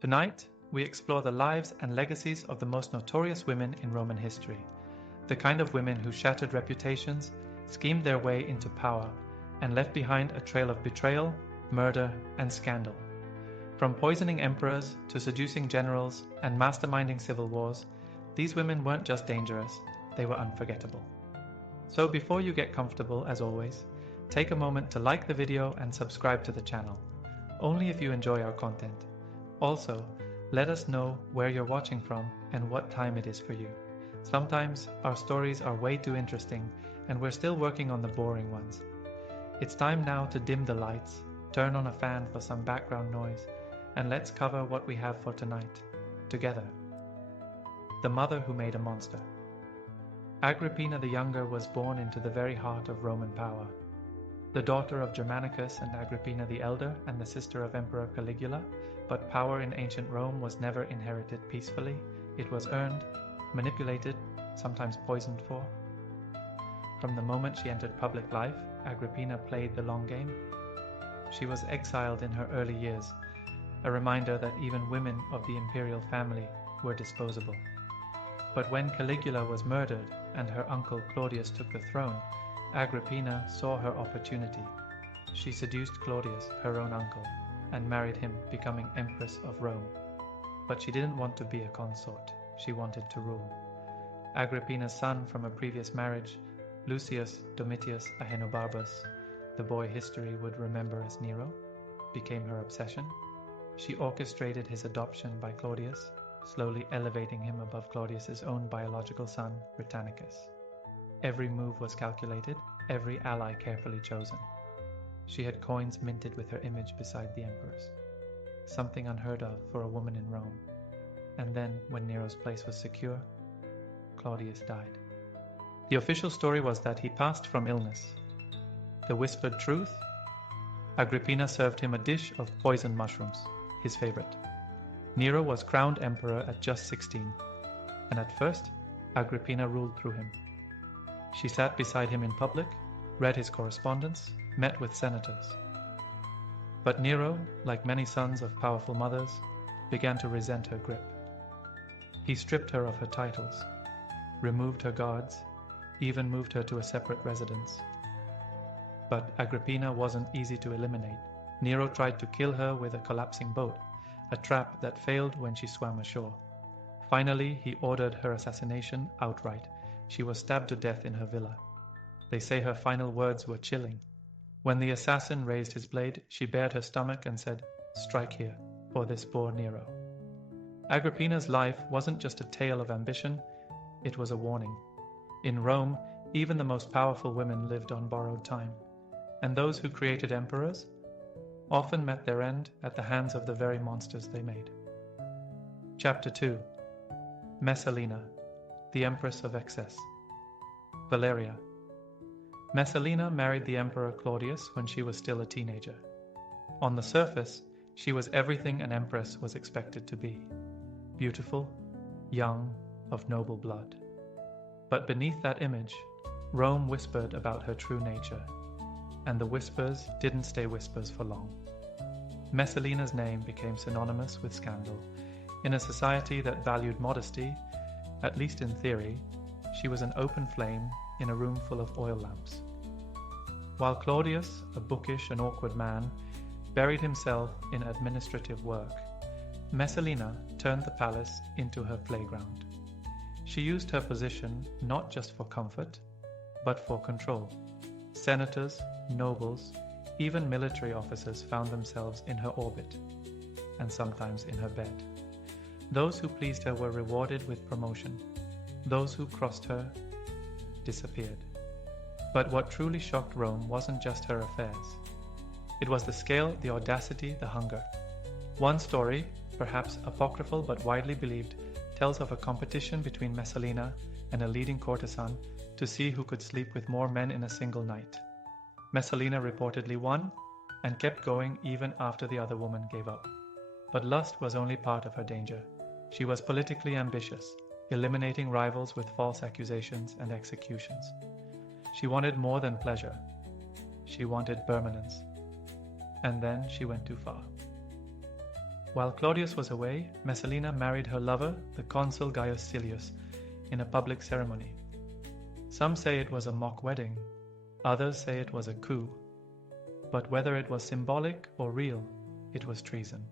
Tonight, we explore the lives and legacies of the most notorious women in Roman history, the kind of women who shattered reputations, schemed their way into power, and left behind a trail of betrayal, murder, and scandal. From poisoning emperors to seducing generals and masterminding civil wars, these women weren't just dangerous, they were unforgettable. So before you get comfortable, as always, take a moment to like the video and subscribe to the channel, only if you enjoy our content. Also, let us know where you're watching from and what time it is for you. Sometimes our stories are way too interesting and we're still working on the boring ones. It's time now to dim the lights, turn on a fan for some background noise, and let's cover what we have for tonight, together. The mother who made a monster. Agrippina the Younger was born into the very heart of Roman power. The daughter of Germanicus and Agrippina the Elder and the sister of Emperor Caligula, but power in ancient Rome was never inherited peacefully. It was earned, manipulated, sometimes poisoned for. From the moment she entered public life, Agrippina played the long game. She was exiled in her early years, a reminder that even women of the imperial family were disposable. But when Caligula was murdered and her uncle Claudius took the throne, Agrippina saw her opportunity. She seduced Claudius, her own uncle, and married him, becoming Empress of Rome. But she didn't want to be a consort, she wanted to rule. Agrippina's son from a previous marriage, Lucius Domitius Ahenobarbus, the boy history would remember as Nero, became her obsession. She orchestrated his adoption by Claudius, slowly elevating him above Claudius's own biological son, Britannicus. Every move was calculated, every ally carefully chosen. She had coins minted with her image beside the emperor's, something unheard of for a woman in Rome. And then, when Nero's place was secure, Claudius died. The official story was that he passed from illness. The whispered truth? Agrippina served him a dish of poisoned mushrooms, his favorite. Nero was crowned emperor at just 16, and at first, Agrippina ruled through him. She sat beside him in public, read his correspondence, met with senators. But Nero, like many sons of powerful mothers, began to resent her grip. He stripped her of her titles, removed her guards, even moved her to a separate residence. But Agrippina wasn't easy to eliminate. Nero tried to kill her with a collapsing boat, a trap that failed when she swam ashore. Finally, he ordered her assassination outright. She was stabbed to death in her villa. They say her final words were chilling. When the assassin raised his blade, she bared her stomach and said, "Strike here, for this poor Nero." Agrippina's life wasn't just a tale of ambition, it was a warning. In Rome, even the most powerful women lived on borrowed time, and those who created emperors often met their end at the hands of the very monsters they made. Chapter 2. Messalina, the Empress of Excess. Valeria. Messalina married the Emperor Claudius when she was still a teenager. On the surface, she was everything an empress was expected to be. Beautiful, young, of noble blood. But beneath that image, Rome whispered about her true nature, and the whispers didn't stay whispers for long. Messalina's name became synonymous with scandal. In a society that valued modesty, at least in theory, she was an open flame in a room full of oil lamps. While Claudius, a bookish and awkward man, buried himself in administrative work, Messalina turned the palace into her playground. She used her position not just for comfort, but for control. Senators, nobles, even military officers found themselves in her orbit, and sometimes in her bed. Those who pleased her were rewarded with promotion. Those who crossed her disappeared. But what truly shocked Rome wasn't just her affairs. It was the scale, the audacity, the hunger. One story, perhaps apocryphal but widely believed, tells of a competition between Messalina and a leading courtesan to see who could sleep with more men in a single night. Messalina reportedly won and kept going even after the other woman gave up. But lust was only part of her danger. She was politically ambitious, eliminating rivals with false accusations and executions. She wanted more than pleasure. She wanted permanence. And then she went too far. While Claudius was away, Messalina married her lover, the consul Gaius Silius, in a public ceremony. Some say it was a mock wedding, others say it was a coup. But whether it was symbolic or real, it was treason.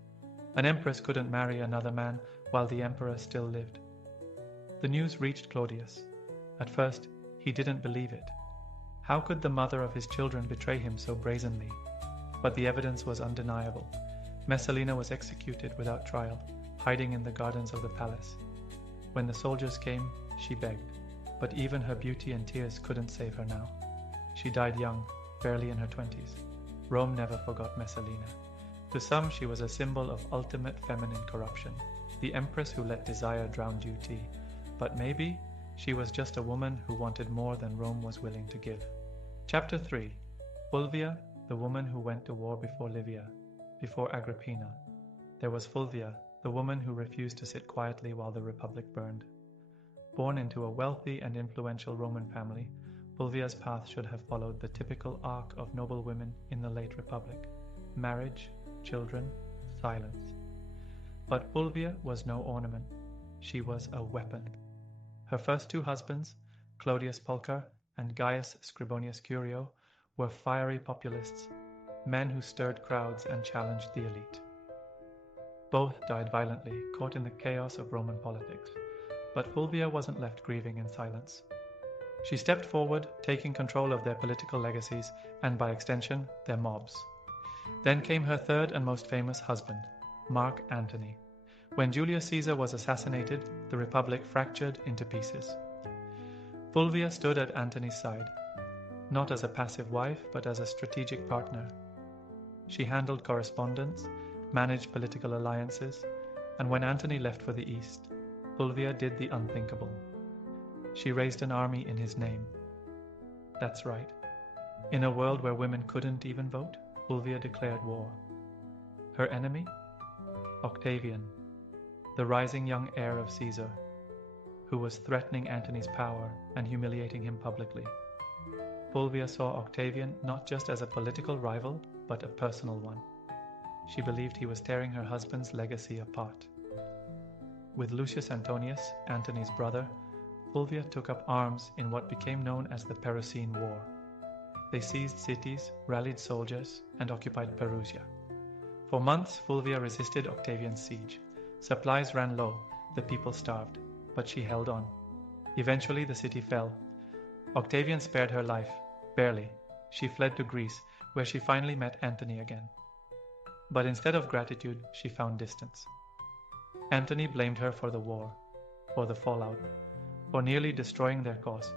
An empress couldn't marry another man while the emperor still lived. The news reached Claudius. At first, he didn't believe it. How could the mother of his children betray him so brazenly? But the evidence was undeniable. Messalina was executed without trial, hiding in the gardens of the palace. When the soldiers came, she begged, but even her beauty and tears couldn't save her now. She died young, barely in her 20s. Rome never forgot Messalina. To some, she was a symbol of ultimate feminine corruption, the empress who let desire drown duty. But maybe she was just a woman who wanted more than Rome was willing to give. Chapter 3. Fulvia, the woman who went to war before Livia, before Agrippina. There was Fulvia, the woman who refused to sit quietly while the Republic burned. Born into a wealthy and influential Roman family, Fulvia's path should have followed the typical arc of noble women in the late Republic: marriage, children, silence. But Fulvia was no ornament. She was a weapon. Her first two husbands, Clodius Pulcher and Gaius Scribonius Curio, were fiery populists, men who stirred crowds and challenged the elite. Both died violently, caught in the chaos of Roman politics. But Fulvia wasn't left grieving in silence. She stepped forward, taking control of their political legacies and, by extension, their mobs. Then came her third and most famous husband, Mark Antony. When Julius Caesar was assassinated, the Republic fractured into pieces. Fulvia stood at Antony's side, not as a passive wife, but as a strategic partner. She handled correspondence, managed political alliances, and when Antony left for the east, Fulvia did the unthinkable. She raised an army in his name. That's right. In a world where women couldn't even vote, Fulvia declared war. Her enemy? Octavian, the rising young heir of Caesar, who was threatening Antony's power and humiliating him publicly. Fulvia saw Octavian not just as a political rival, but a personal one. She believed he was tearing her husband's legacy apart. With Lucius Antonius, Antony's brother, Fulvia took up arms in what became known as the Perusine War. They seized cities, rallied soldiers, and occupied Perusia. For months, Fulvia resisted Octavian's siege. Supplies ran low, the people starved, but she held on. Eventually, the city fell. Octavian spared her life, barely. She fled to Greece, where she finally met Antony again. But instead of gratitude, she found distance. Antony blamed her for the war, for the fallout, for nearly destroying their cause.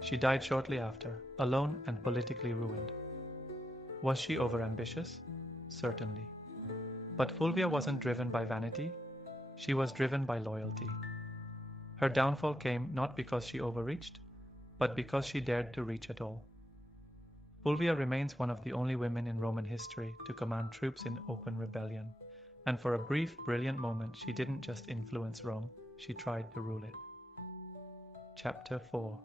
She died shortly after, alone and politically ruined. Was she overambitious? Certainly. But Fulvia wasn't driven by vanity. She was driven by loyalty. Her downfall came not because she overreached, but because she dared to reach at all. Fulvia remains one of the only women in Roman history to command troops in open rebellion, and for a brief, brilliant moment she didn't just influence Rome, she tried to rule it. Chapter 4.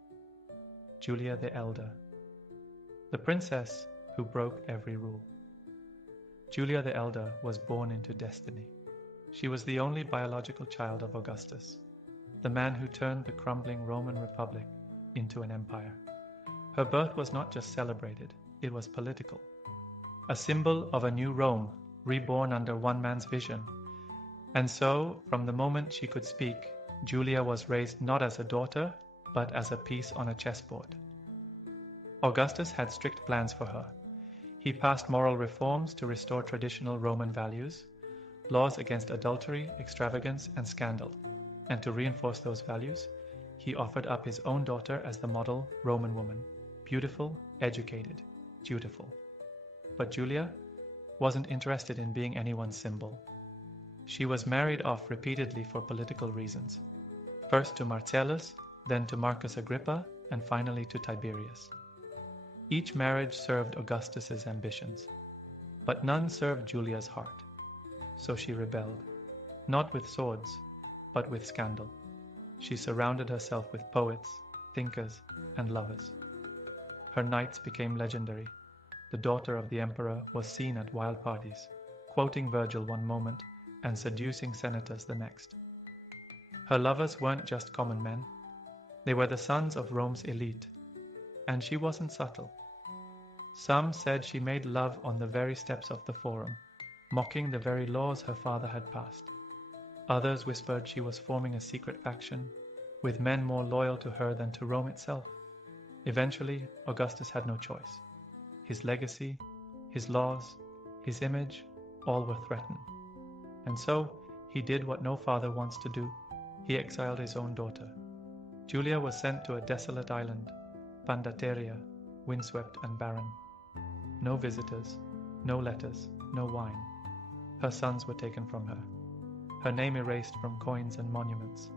Julia the Elder, the princess who broke every rule. Julia the Elder was born into destiny. She was the only biological child of Augustus, the man who turned the crumbling Roman Republic into an empire. Her birth was not just celebrated, it was political. A symbol of a new Rome, reborn under one man's vision. And so, from the moment she could speak, Julia was raised not as a daughter, but as a piece on a chessboard. Augustus had strict plans for her. He passed moral reforms to restore traditional Roman values, laws against adultery, extravagance, and scandal. And to reinforce those values, he offered up his own daughter as the model Roman woman, beautiful, educated, dutiful. But Julia wasn't interested in being anyone's symbol. She was married off repeatedly for political reasons, first to Marcellus, then to Marcus Agrippa, and finally to Tiberius. Each marriage served Augustus's ambitions, but none served Julia's heart. So she rebelled, not with swords, but with scandal. She surrounded herself with poets, thinkers, and lovers. Her nights became legendary. The daughter of the emperor was seen at wild parties, quoting Virgil one moment and seducing senators the next. Her lovers weren't just common men. They were the sons of Rome's elite. And she wasn't subtle. Some said she made love on the very steps of the Forum, mocking the very laws her father had passed. Others whispered she was forming a secret faction, with men more loyal to her than to Rome itself. Eventually, Augustus had no choice. His legacy, his laws, his image, all were threatened. And so, he did what no father wants to do. He exiled his own daughter. Julia was sent to a desolate island, Pandateria, windswept and barren. No visitors, no letters, no wine. Her sons were taken from her. Her name erased from coins and monuments.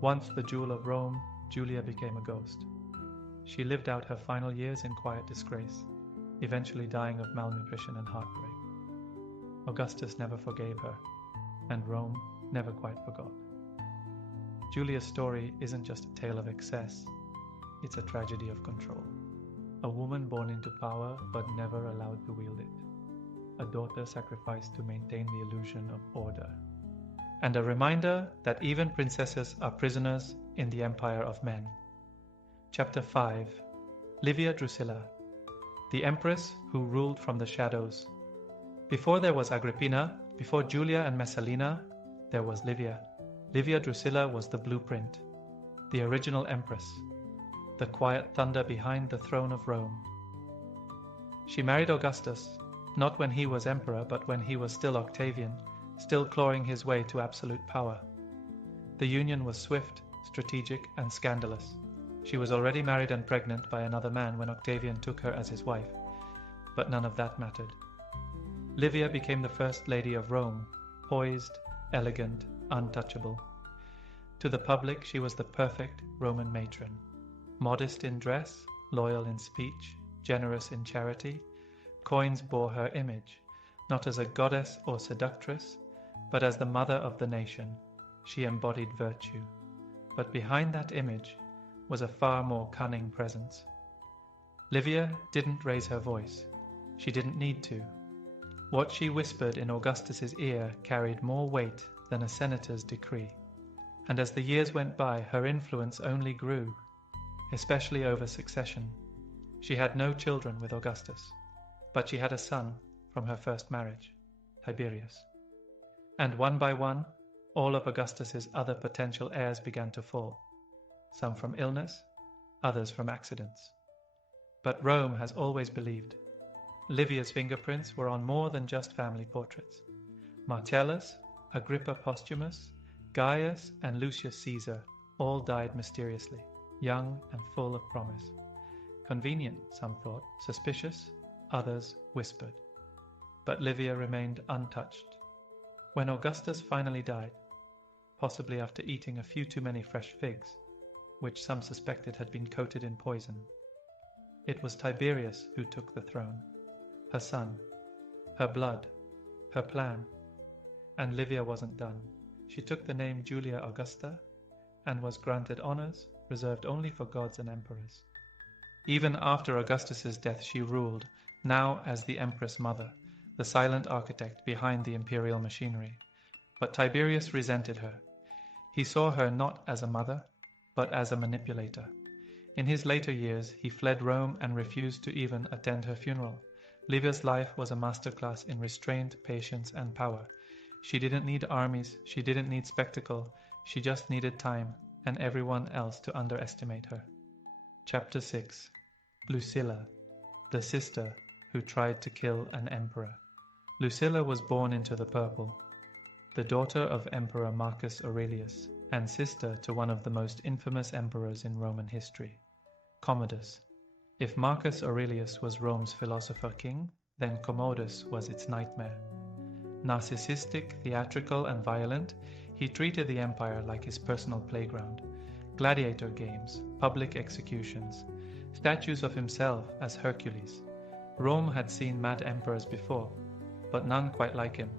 Once the jewel of Rome, Julia became a ghost. She lived out her final years in quiet disgrace, eventually dying of malnutrition and heartbreak. Augustus never forgave her, and Rome never quite forgot. Julia's story isn't just a tale of excess, it's a tragedy of control. A woman born into power but never allowed to wield it. A daughter sacrificed to maintain the illusion of order. And a reminder that even princesses are prisoners in the empire of men. Chapter 5. Livia Drusilla, the empress who ruled from the shadows. Before there was Agrippina, before Julia and Messalina, there was Livia. Livia Drusilla was the blueprint, the original empress, the quiet thunder behind the throne of Rome. She married Augustus, not when he was emperor, but when he was still Octavian, still clawing his way to absolute power. The union was swift, strategic, and scandalous. She was already married and pregnant by another man when Octavian took her as his wife, but none of that mattered. Livia became the first lady of Rome, poised, elegant, untouchable. To the public, she was the perfect Roman matron. Modest in dress, loyal in speech, generous in charity, coins bore her image, not as a goddess or seductress, but as the mother of the nation. She embodied virtue. But behind that image was a far more cunning presence. Livia didn't raise her voice. She didn't need to. What she whispered in Augustus's ear carried more weight than a senator's decree. And as the years went by, her influence only grew, especially over succession. She had no children with Augustus, but she had a son from her first marriage, Tiberius. And one by one, all of Augustus's other potential heirs began to fall, some from illness, others from accidents. But Rome has always believed. Livia's fingerprints were on more than just family portraits. Marcellus, Agrippa Posthumus, Gaius, and Lucius Caesar all died mysteriously, young and full of promise. Convenient, some thought, suspicious, others whispered. But Livia remained untouched. When Augustus finally died, possibly after eating a few too many fresh figs, which some suspected had been coated in poison, it was Tiberius who took the throne, her son, her blood, her plan. And Livia wasn't done. She took the name Julia Augusta and was granted honors reserved only for gods and emperors. Even after Augustus's death she ruled, now as the empress mother, the silent architect behind the imperial machinery. But Tiberius resented her. He saw her not as a mother, but as a manipulator. In his later years, he fled Rome and refused to even attend her funeral. Livia's life was a masterclass in restraint, patience, and power. She didn't need armies, she didn't need spectacle, she just needed time and everyone else to underestimate her. Chapter 6. Lucilla, the sister who tried to kill an emperor. Lucilla was born into the purple, the daughter of Emperor Marcus Aurelius, and sister to one of the most infamous emperors in Roman history, Commodus. If Marcus Aurelius was Rome's philosopher-king, then Commodus was its nightmare. Narcissistic, theatrical, and violent, he treated the empire like his personal playground. Gladiator games, public executions, statues of himself as Hercules. Rome had seen mad emperors before, but none quite like him.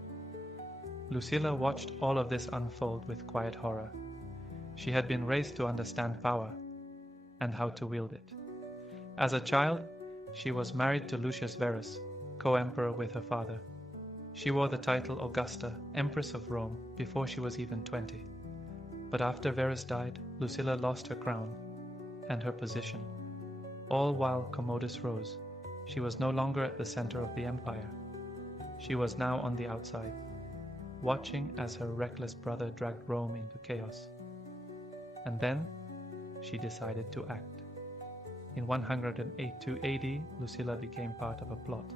Lucilla watched all of this unfold with quiet horror. She had been raised to understand power and how to wield it. As a child, she was married to Lucius Verus, co-emperor with her father. She wore the title Augusta, Empress of Rome, before she was even 20. But after Verus died, Lucilla lost her crown and her position. All while Commodus rose, she was no longer at the center of the empire. She was now on the outside, watching as her reckless brother dragged Rome into chaos. And then she decided to act. In 182 AD, Lucilla became part of a plot.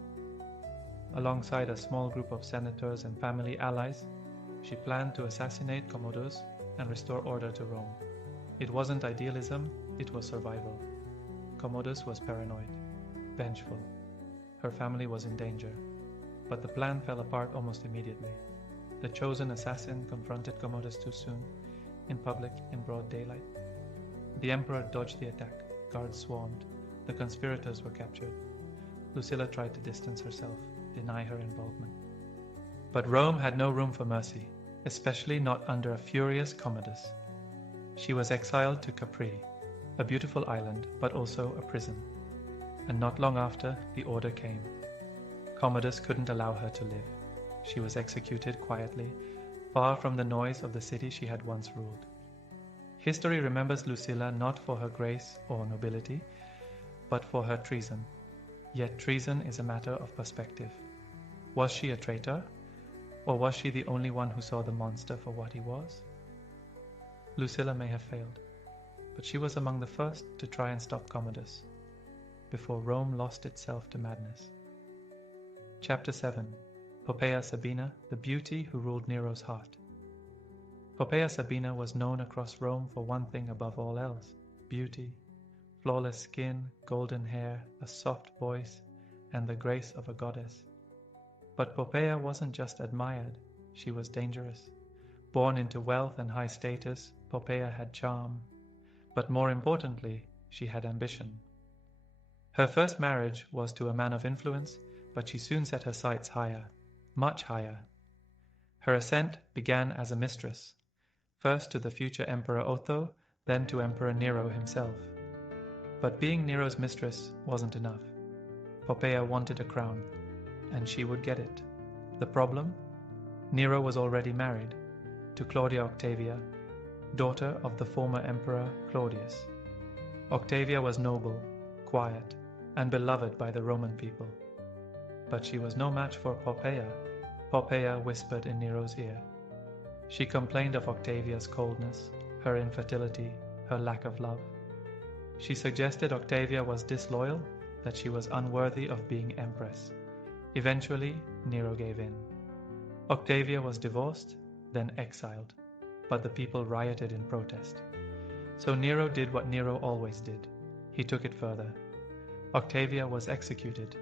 Alongside a small group of senators and family allies, she planned to assassinate Commodus and restore order to Rome. It wasn't idealism, it was survival. Commodus was paranoid, vengeful. Her family was in danger. But the plan fell apart almost immediately. The chosen assassin confronted Commodus too soon, in public, in broad daylight. The emperor dodged the attack, guards swarmed, the conspirators were captured. Lucilla tried to distance herself, deny her involvement. But Rome had no room for mercy, especially not under a furious Commodus. She was exiled to Capri, a beautiful island, but also a prison. And not long after, the order came. Commodus couldn't allow her to live. She was executed quietly, far from the noise of the city she had once ruled. History remembers Lucilla not for her grace or nobility, but for her treason. Yet treason is a matter of perspective. Was she a traitor? Or was she the only one who saw the monster for what he was? Lucilla may have failed, but she was among the first to try and stop Commodus, before Rome lost itself to madness. Chapter 7. Poppaea Sabina, the beauty who ruled Nero's heart. Poppaea Sabina was known across Rome for one thing above all else: beauty. Flawless skin, golden hair, a soft voice, and the grace of a goddess. But Poppaea wasn't just admired, she was dangerous. Born into wealth and high status, Poppaea had charm. But more importantly, she had ambition. Her first marriage was to a man of influence, but she soon set her sights higher, much higher. Her ascent began as a mistress, first to the future Emperor Otho, then to Emperor Nero himself. But being Nero's mistress wasn't enough. Poppaea wanted a crown, and she would get it. The problem? Nero was already married to Claudia Octavia, daughter of the former Emperor Claudius. Octavia was noble, quiet, and beloved by the Roman people. But she was no match for Poppaea. Poppaea whispered in Nero's ear. She complained of Octavia's coldness, her infertility, her lack of love. She suggested Octavia was disloyal, that she was unworthy of being empress. Eventually, Nero gave in. Octavia was divorced, then exiled, but the people rioted in protest. So Nero did what Nero always did. He took it further. Octavia was executed,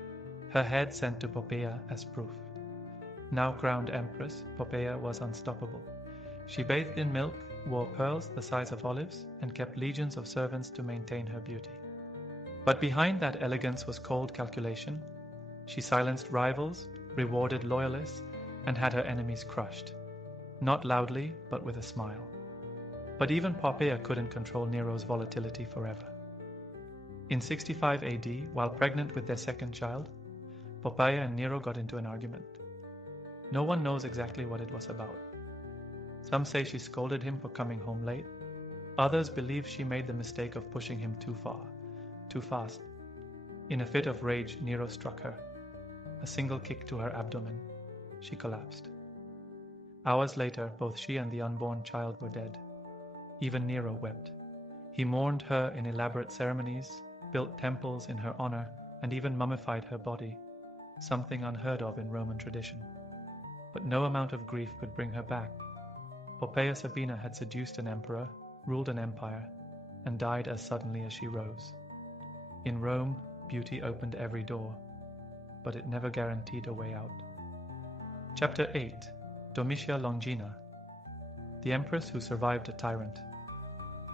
her head sent to Poppaea as proof. Now crowned empress, Poppaea was unstoppable. She bathed in milk, wore pearls the size of olives, and kept legions of servants to maintain her beauty. But behind that elegance was cold calculation. She silenced rivals, rewarded loyalists, and had her enemies crushed. Not loudly, but with a smile. But even Poppaea couldn't control Nero's volatility forever. In 65 AD, while pregnant with their second child, Poppaea and Nero got into an argument. No one knows exactly what it was about. Some say she scolded him for coming home late. Others believe she made the mistake of pushing him too far, too fast. In a fit of rage, Nero struck her. A single kick to her abdomen. She collapsed. Hours later, both she and the unborn child were dead. Even Nero wept. He mourned her in elaborate ceremonies, built temples in her honor, and even mummified her body, something unheard of in Roman tradition. But no amount of grief could bring her back. Poppaea Sabina had seduced an emperor, ruled an empire, and died as suddenly as she rose. In Rome, beauty opened every door, but it never guaranteed a way out. Chapter 8. Domitia Longina, the empress who survived a tyrant.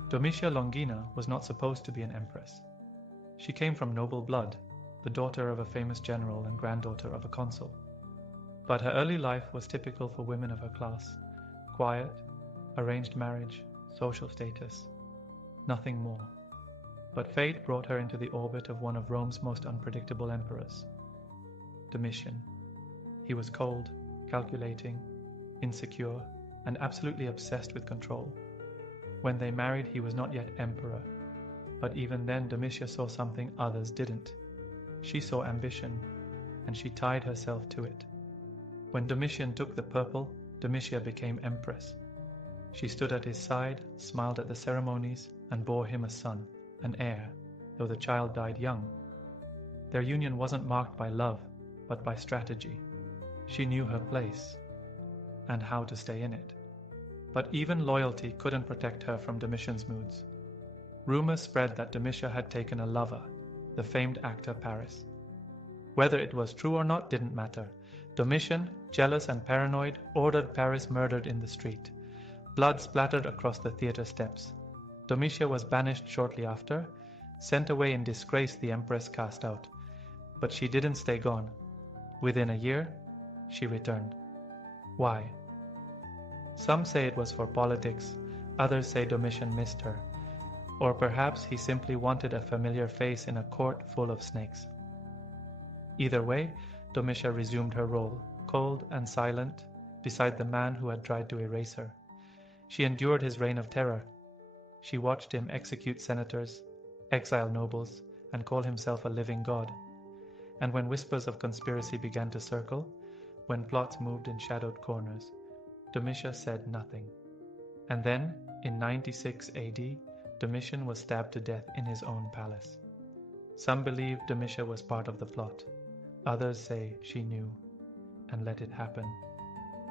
Domitia Longina was not supposed to be an empress. She came from noble blood, the daughter of a famous general and granddaughter of a consul. But her early life was typical for women of her class: quiet, arranged marriage, social status, nothing more. But fate brought her into the orbit of one of Rome's most unpredictable emperors, Domitian. He was cold, calculating, insecure, and absolutely obsessed with control. When they married, he was not yet emperor, but even then Domitia saw something others didn't. She saw ambition, and she tied herself to it. When Domitian took the purple, Domitia became empress. She stood at his side, smiled at the ceremonies, and bore him a son, an heir, though the child died young. Their union wasn't marked by love, but by strategy. She knew her place, and how to stay in it. But even loyalty couldn't protect her from Domitian's moods. Rumors spread that Domitia had taken a lover, the famed actor Paris. Whether it was true or not didn't matter. Domitian, jealous and paranoid, ordered Paris murdered in the street. Blood splattered across the theatre steps. Domitia was banished shortly after, sent away in disgrace, the empress cast out. But she didn't stay gone. Within a year, she returned. Why? Some say it was for politics, others say Domitian missed her, or perhaps he simply wanted a familiar face in a court full of snakes. Either way, Domitia resumed her role, cold and silent, beside the man who had tried to erase her. She endured his reign of terror. She watched him execute senators, exile nobles, and call himself a living god. And when whispers of conspiracy began to circle, when plots moved in shadowed corners, Domitia said nothing. And then, in 96 AD, Domitian was stabbed to death in his own palace. Some believe Domitia was part of the plot. Others say she knew and let it happen.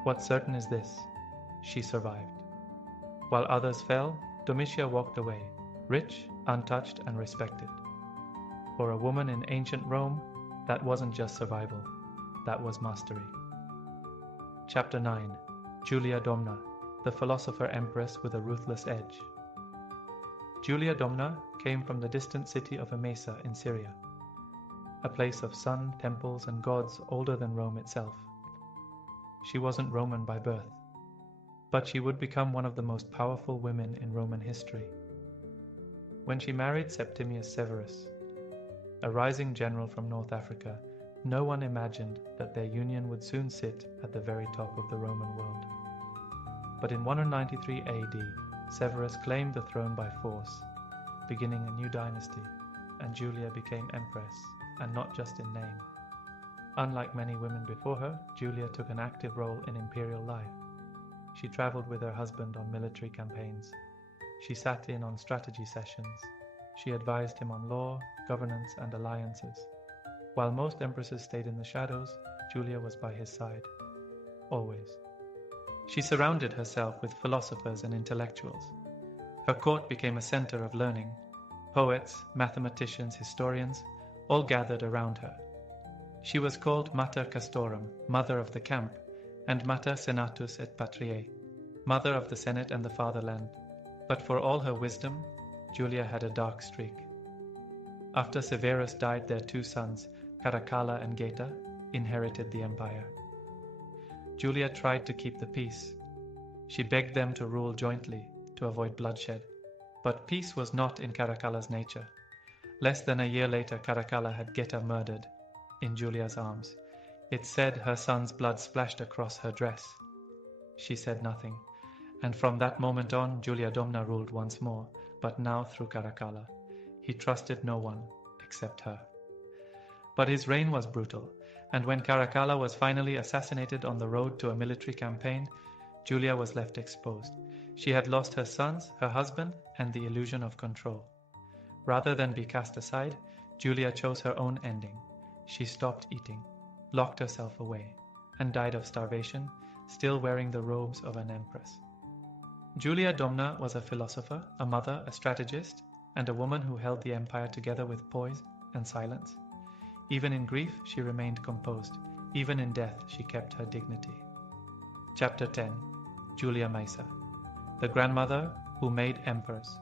What's certain is this: she survived. While others fell, Domitia walked away, rich, untouched, and respected. For a woman in ancient Rome, that wasn't just survival, that was mastery. Chapter 9. Julia Domna, the philosopher empress with a ruthless edge. Julia Domna came from the distant city of Emesa in Syria, a place of sun, temples, and gods older than Rome itself. She wasn't Roman by birth, but she would become one of the most powerful women in Roman history. When she married Septimius Severus, a rising general from North Africa, no one imagined that their union would soon sit at the very top of the Roman world. But in 193 AD, Severus claimed the throne by force, beginning a new dynasty, and Julia became empress, and not just in name. Unlike many women before her, Julia took an active role in imperial life. She traveled with her husband on military campaigns. She sat in on strategy sessions. She advised him on law, governance, and alliances. While most empresses stayed in the shadows, Julia was by his side. Always. She surrounded herself with philosophers and intellectuals. Her court became a center of learning. Poets, mathematicians, historians, all gathered around her. She was called Mater Castorum, Mother of the Camp, and Mater Senatus et Patriae, Mother of the Senate and the Fatherland. But for all her wisdom, Julia had a dark streak. After Severus died, their two sons, Caracalla and Geta, inherited the empire. Julia tried to keep the peace. She begged them to rule jointly, to avoid bloodshed. But peace was not in Caracalla's nature. Less than a year later, Caracalla had Geta murdered in Julia's arms. It's said her son's blood splashed across her dress. She said nothing, and from that moment on, Julia Domna ruled once more, but now through Caracalla. He trusted no one except her. But his reign was brutal, and when Caracalla was finally assassinated on the road to a military campaign, Julia was left exposed. She had lost her sons, her husband, and the illusion of control. Rather than be cast aside, Julia chose her own ending. She stopped eating, locked herself away, and died of starvation, still wearing the robes of an empress. Julia Domna was a philosopher, a mother, a strategist, and a woman who held the empire together with poise and silence. Even in grief, she remained composed. Even in death, she kept her dignity. Chapter 10. Julia Maesa, the grandmother who made emperors.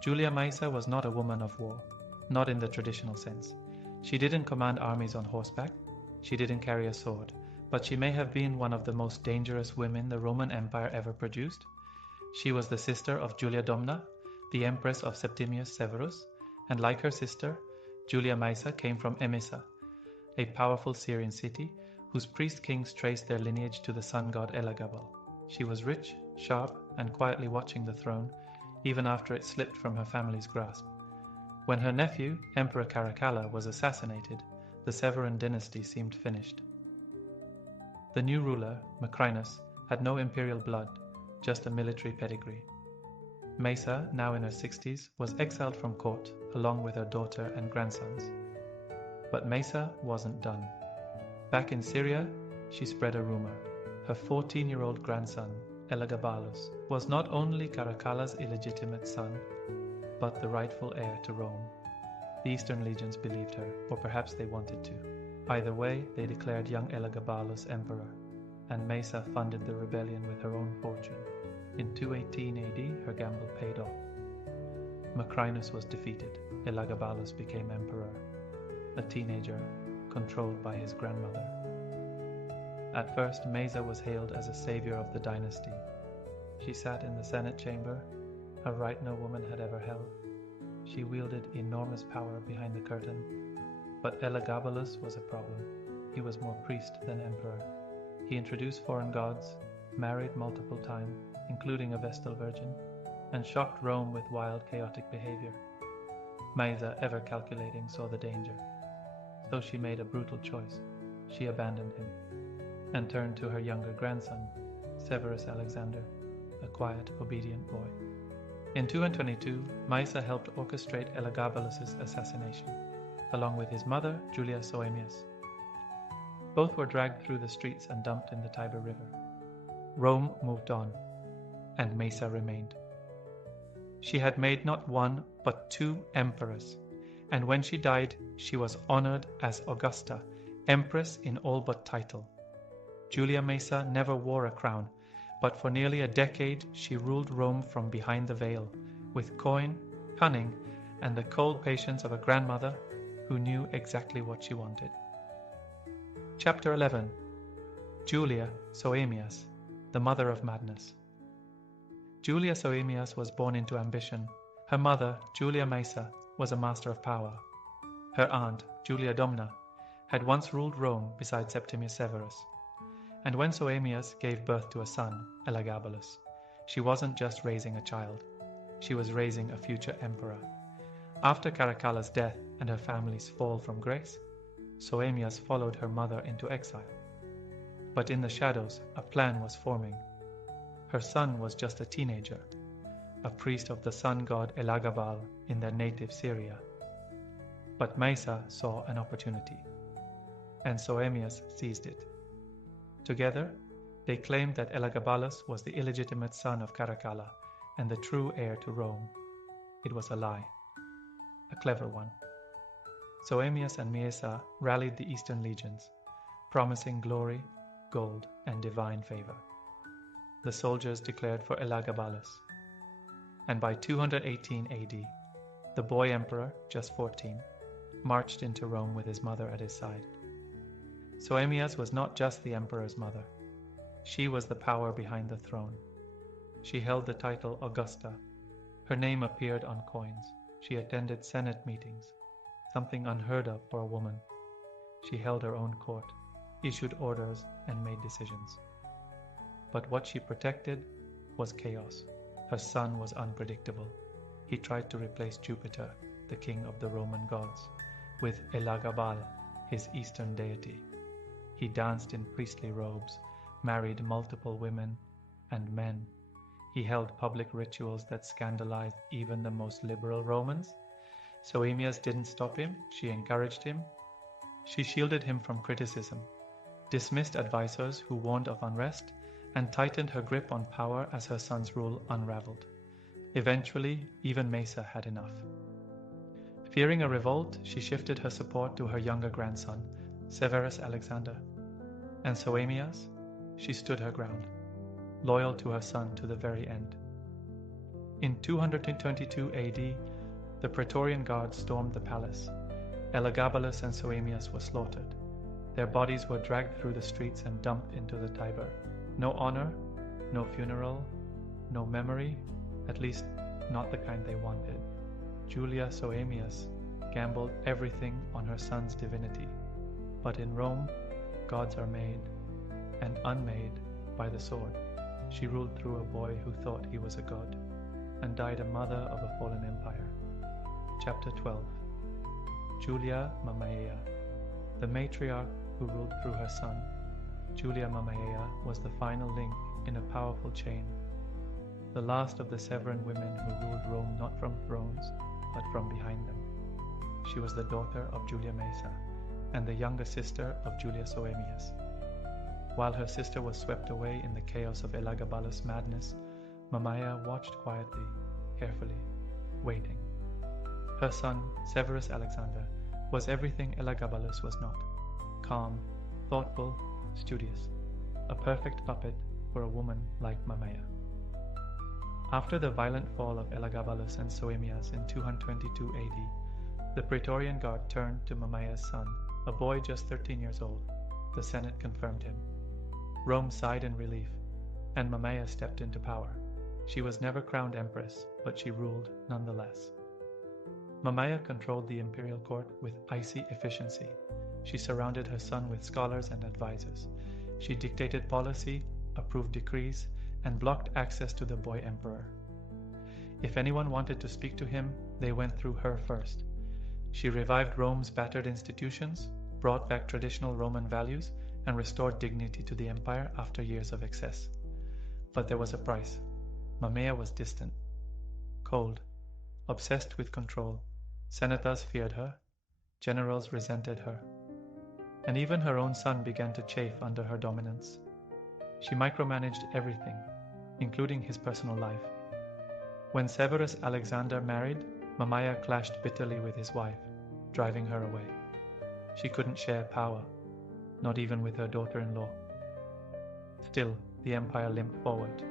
Julia Maesa was not a woman of war, not in the traditional sense. She didn't command armies on horseback, she didn't carry a sword, but she may have been one of the most dangerous women the Roman Empire ever produced. She was the sister of Julia Domna, the empress of Septimius Severus, and like her sister, Julia Maesa came from Emesa, a powerful Syrian city whose priest-kings traced their lineage to the sun god Elagabal. She was rich, sharp, and quietly watching the throne, even after it slipped from her family's grasp. When her nephew, Emperor Caracalla, was assassinated, the Severan dynasty seemed finished. The new ruler, Macrinus, had no imperial blood, just a military pedigree. Maisa, now in her 60s, was exiled from court, along with her daughter and grandsons. But Maisa wasn't done. Back in Syria, she spread a rumor. Her 14-year-old grandson, Elagabalus, was not only Caracalla's illegitimate son, but the rightful heir to Rome. The Eastern legions believed her, or perhaps they wanted to. Either way, they declared young Elagabalus emperor, and Maisa funded the rebellion with her own fortune. In 218 AD, her gamble paid off. Macrinus was defeated. Elagabalus became emperor, a teenager controlled by his grandmother. At first, Maisa was hailed as a savior of the dynasty. She sat in the Senate chamber, a right no woman had ever held. She wielded enormous power behind the curtain. But Elagabalus was a problem. He was more priest than emperor. He introduced foreign gods, married multiple times, including a Vestal virgin, and shocked Rome with wild, chaotic behavior. Maisa, ever calculating, saw the danger. So she made a brutal choice. She abandoned him and turned to her younger grandson, Severus Alexander, a quiet, obedient boy. In 222, Maisa helped orchestrate Elagabalus's assassination, along with his mother, Julia Soaemias. Both were dragged through the streets and dumped in the Tiber River. Rome moved on, and Maisa remained. She had made not one, but 2 emperors, and when she died, she was honored as Augusta, empress in all but title. Julia Maisa never wore a crown, but for nearly a decade she ruled Rome from behind the veil, with coin, cunning, and the cold patience of a grandmother who knew exactly what she wanted. Chapter 11. Julia Soaemias, the mother of madness. Julia Soaemias was born into ambition. Her mother, Julia Maisa, was a master of power. Her aunt, Julia Domna, had once ruled Rome beside Septimius Severus. And when Soaemias gave birth to a son, Elagabalus, she wasn't just raising a child. She was raising a future emperor. After Caracalla's death and her family's fall from grace, Soaemias followed her mother into exile. But in the shadows, a plan was forming. Her son was just a teenager, a priest of the sun god Elagabal in their native Syria. But Maisa saw an opportunity, and Soaemias seized it. Together, they claimed that Elagabalus was the illegitimate son of Caracalla and the true heir to Rome. It was a lie, a clever one. Soaemias and Maisa rallied the Eastern legions, promising glory, gold, and divine favor. The soldiers declared for Elagabalus, and by 218 AD, the boy emperor, just 14, marched into Rome with his mother at his side. Soaemias was not just the emperor's mother. She was the power behind the throne. She held the title Augusta. Her name appeared on coins. She attended Senate meetings, something unheard of for a woman. She held her own court, issued orders, and made decisions. But what she protected was chaos. Her son was unpredictable. He tried to replace Jupiter, the king of the Roman gods, with Elagabal, his eastern deity. He danced in priestly robes, married multiple women and men. He held public rituals that scandalized even the most liberal Romans. Soaemias didn't stop him, she encouraged him. She shielded him from criticism, dismissed advisors who warned of unrest, and tightened her grip on power as her son's rule unraveled. Eventually, even Maisa had enough. Fearing a revolt, she shifted her support to her younger grandson, Severus Alexander. And Soaemias, she stood her ground, loyal to her son to the very end. In 222 AD, the Praetorian Guard stormed the palace. Elagabalus and Soaemias were slaughtered. Their bodies were dragged through the streets and dumped into the Tiber. No honor, no funeral, no memory, at least not the kind they wanted. Julia Soaemias gambled everything on her son's divinity. But in Rome, gods are made and unmade by the sword. She ruled through a boy who thought he was a god, and died a mother of a fallen empire. Chapter 12. Julia Mamaea. The matriarch who ruled through her son, Julia Mamaea, was the final link in a powerful chain, the last of the Severan women who ruled Rome not from thrones, but from behind them. She was the daughter of Julia Maesa, and the younger sister of Julius Oemius. While her sister was swept away in the chaos of Elagabalus' madness, Mamaea watched quietly, carefully, waiting. Her son, Severus Alexander, was everything Elagabalus was not: calm, thoughtful, studious, a perfect puppet for a woman like Mamaea. After the violent fall of Elagabalus and Soemias in 222 AD, the Praetorian Guard turned to Mamaea's son, a boy just 13 years old. The Senate confirmed him. Rome sighed in relief, and Mamaea stepped into power. She was never crowned empress, but she ruled nonetheless. Mamaea controlled the imperial court with icy efficiency. She surrounded her son with scholars and advisors. She dictated policy, approved decrees, and blocked access to the boy emperor. If anyone wanted to speak to him, they went through her first. She revived Rome's battered institutions, brought back traditional Roman values, and restored dignity to the empire after years of excess. But there was a price. Mamaea was distant, cold, obsessed with control. Senators feared her, generals resented her, and even her own son began to chafe under her dominance. She micromanaged everything, including his personal life. When Severus Alexander married, Mamaea clashed bitterly with his wife, driving her away. She couldn't share power, not even with her daughter-in-law. Still, the empire limped forward,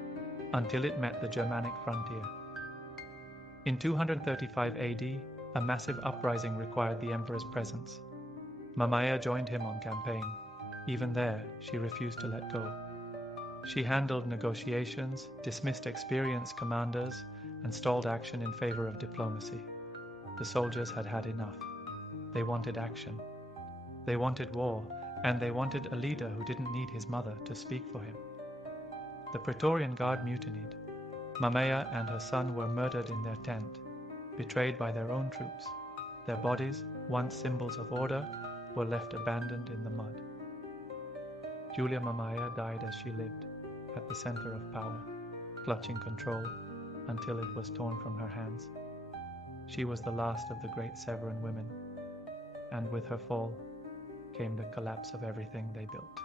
until it met the Germanic frontier. In 235 AD, a massive uprising required the emperor's presence. Mamaea joined him on campaign. Even there, she refused to let go. She handled negotiations, dismissed experienced commanders, and stalled action in favor of diplomacy. The soldiers had had enough. They wanted action. They wanted war, and they wanted a leader who didn't need his mother to speak for him. The Praetorian Guard mutinied. Mamaea and her son were murdered in their tent, betrayed by their own troops. Their bodies, once symbols of order, were left abandoned in the mud. Julia Mamaea died as she lived, at the center of power, clutching control until it was torn from her hands. She was the last of the great Severan women, and with her fall came the collapse of everything they built.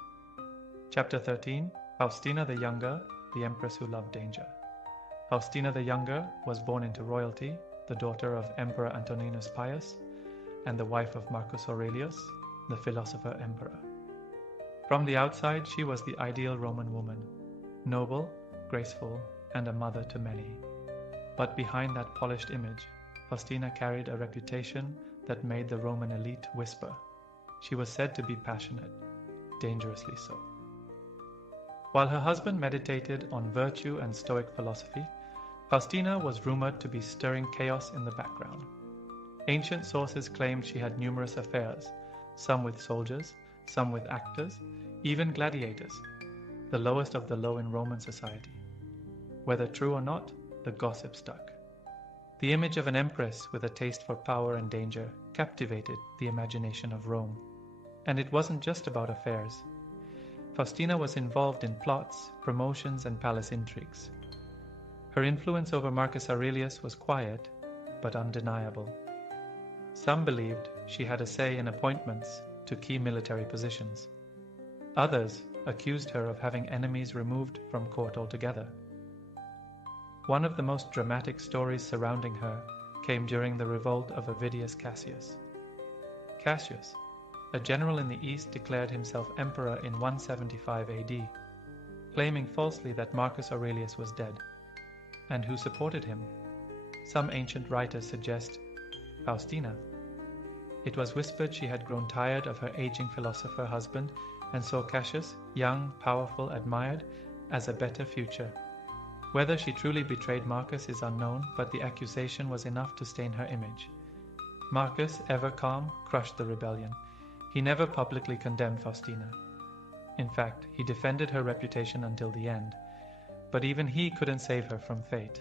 Chapter 13. Faustina the Younger, the Empress who loved danger. Faustina the Younger was born into royalty, the daughter of Emperor Antoninus Pius, and the wife of Marcus Aurelius, the philosopher emperor. From the outside, she was the ideal Roman woman, noble, graceful, and a mother to many. But behind that polished image, Faustina carried a reputation that made the Roman elite whisper. She was said to be passionate, dangerously so. While her husband meditated on virtue and Stoic philosophy, Faustina was rumored to be stirring chaos in the background. Ancient sources claimed she had numerous affairs, some with soldiers, some with actors, even gladiators, the lowest of the low in Roman society. Whether true or not, the gossip stuck. The image of an empress with a taste for power and danger captivated the imagination of Rome. And it wasn't just about affairs. Faustina was involved in plots, promotions, and palace intrigues. Her influence over Marcus Aurelius was quiet, but undeniable. Some believed she had a say in appointments to key military positions. Others accused her of having enemies removed from court altogether. One of the most dramatic stories surrounding her came during the revolt of Avidius Cassius. Cassius, a general in the east, declared himself emperor in 175 AD, claiming falsely that Marcus Aurelius was dead. And who supported him? Some ancient writers suggest Faustina. It was whispered she had grown tired of her aging philosopher husband and saw Cassius, young, powerful, admired, as a better future. Whether she truly betrayed Marcus is unknown, but the accusation was enough to stain her image. Marcus, ever calm, crushed the rebellion. He never publicly condemned Faustina. In fact, he defended her reputation until the end. But even he couldn't save her from fate.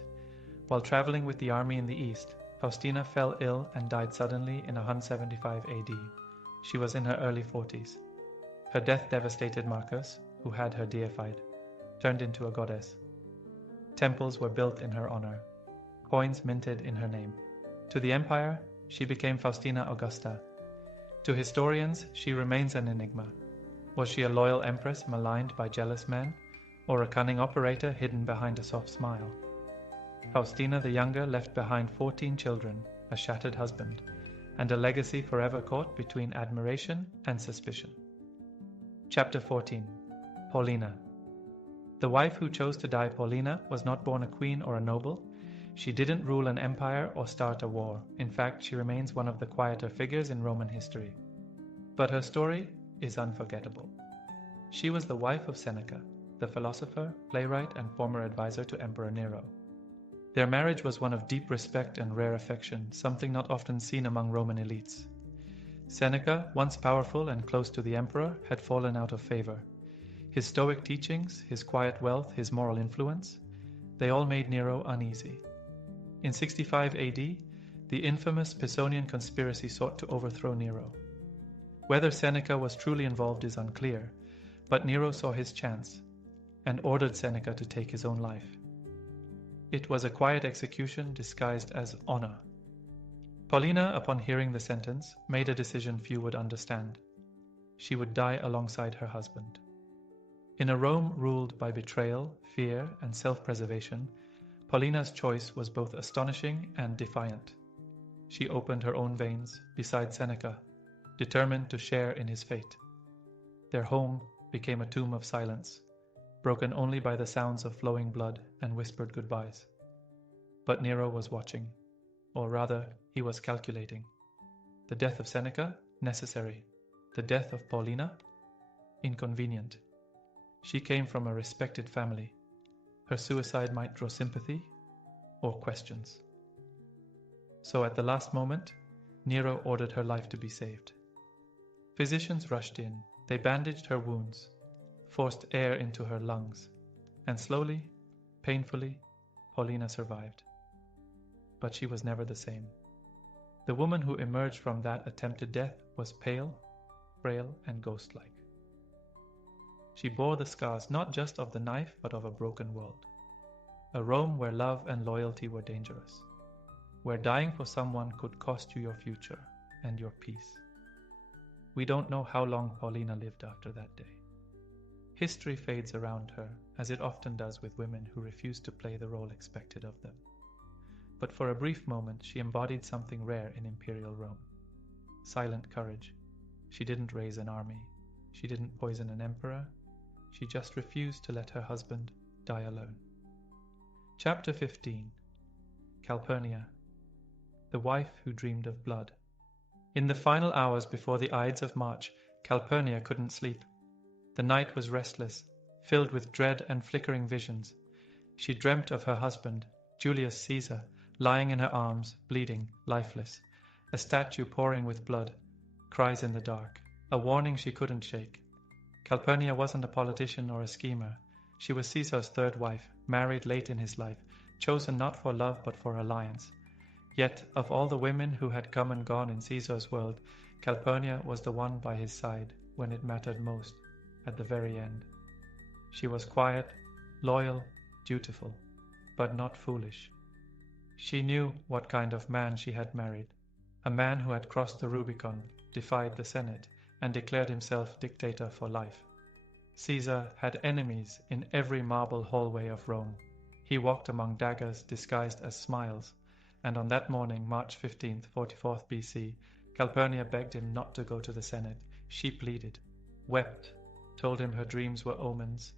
While traveling with the army in the east, Faustina fell ill and died suddenly in 175 AD. She was in her early 40s. Her death devastated Marcus, who had her deified, turned into a goddess. Temples were built in her honor, coins minted in her name. To the empire, she became Faustina Augusta. To historians, she remains an enigma. Was she a loyal empress maligned by jealous men, or a cunning operator hidden behind a soft smile? Faustina the Younger left behind 14 children, a shattered husband, and a legacy forever caught between admiration and suspicion. Chapter 14. Paulina. The wife who chose to die Paulina was not born a queen or a noble. She didn't rule an empire or start a war. In fact, she remains one of the quieter figures in Roman history. But her story is unforgettable. She was the wife of Seneca, the philosopher, playwright, and former advisor to Emperor Nero. Their marriage was one of deep respect and rare affection, something not often seen among Roman elites. Seneca, once powerful and close to the emperor, had fallen out of favor. His stoic teachings, his quiet wealth, his moral influence, they all made Nero uneasy. In 65 AD, the infamous Pisonian conspiracy sought to overthrow Nero. Whether Seneca was truly involved is unclear, but Nero saw his chance and ordered Seneca to take his own life. It was a quiet execution disguised as honor. Paulina, upon hearing the sentence, made a decision few would understand. She would die alongside her husband. In a Rome ruled by betrayal, fear, and self-preservation, Paulina's choice was both astonishing and defiant. She opened her own veins beside Seneca, determined to share in his fate. Their home became a tomb of silence, broken only by the sounds of flowing blood and whispered goodbyes. But Nero was watching, or rather, he was calculating. The death of Seneca? Necessary. The death of Paulina? Inconvenient. She came from a respected family. Her suicide might draw sympathy or questions. So at the last moment, Nero ordered her life to be saved. Physicians rushed in. They bandaged her wounds, forced air into her lungs, and slowly, painfully, Paulina survived. But she was never the same. The woman who emerged from that attempted death was pale, frail, and ghost-like. She bore the scars not just of the knife, but of a broken world. A Rome where love and loyalty were dangerous, where dying for someone could cost you your future and your peace. We don't know how long Paulina lived after that day. History fades around her, as it often does with women who refuse to play the role expected of them. But for a brief moment, she embodied something rare in imperial Rome. Silent courage. She didn't raise an army. She didn't poison an emperor. She just refused to let her husband die alone. Chapter 15. Calpurnia, the wife who dreamed of blood. In the final hours before the Ides of March, Calpurnia couldn't sleep. The night was restless, filled with dread and flickering visions. She dreamt of her husband, Julius Caesar, lying in her arms, bleeding, lifeless. A statue pouring with blood, cries in the dark, a warning she couldn't shake. Calpurnia wasn't a politician or a schemer. She was Caesar's third wife, married late in his life, chosen not for love but for alliance. Yet, of all the women who had come and gone in Caesar's world, Calpurnia was the one by his side when it mattered most, at the very end. She was quiet, loyal, dutiful, but not foolish. She knew what kind of man she had married, a man who had crossed the Rubicon, defied the Senate, and declared himself dictator for life. Caesar had enemies in every marble hallway of Rome. He walked among daggers disguised as smiles, and on that morning, March 15th, 44th BC, Calpurnia begged him not to go to the Senate. She pleaded, wept, told him her dreams were omens,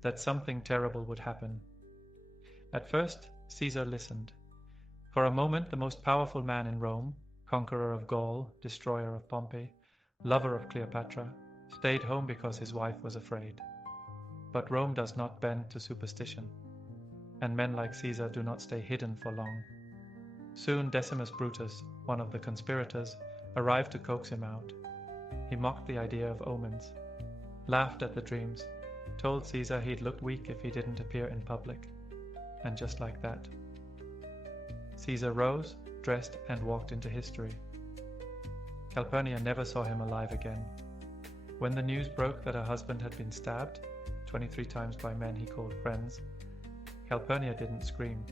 that something terrible would happen. At first, Caesar listened. For a moment, the most powerful man in Rome, conqueror of Gaul, destroyer of Pompey, lover of Cleopatra, stayed home because his wife was afraid. But Rome does not bend to superstition, and men like Caesar do not stay hidden for long. Soon Decimus Brutus, one of the conspirators, arrived to coax him out. He mocked the idea of omens. laughed at the dreams, told Caesar he'd look weak if he didn't appear in public. And just like that, Caesar rose, dressed, and walked into history. Calpurnia never saw him alive again. When the news broke that her husband had been stabbed 23 times by men he called friends, Calpurnia didn't scream.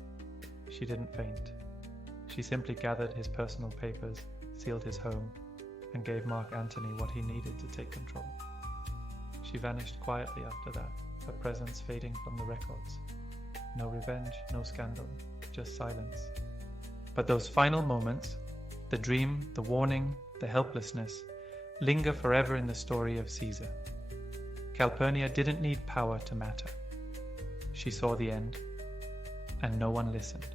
She didn't faint. She simply gathered his personal papers, sealed his home, and gave Mark Antony what he needed to take control. She vanished quietly after that, her presence fading from the records. No revenge, no scandal, just silence. But those final moments, the dream, the warning, the helplessness, linger forever in the story of Caesar. Calpurnia didn't need power to matter. She saw the end, and no one listened.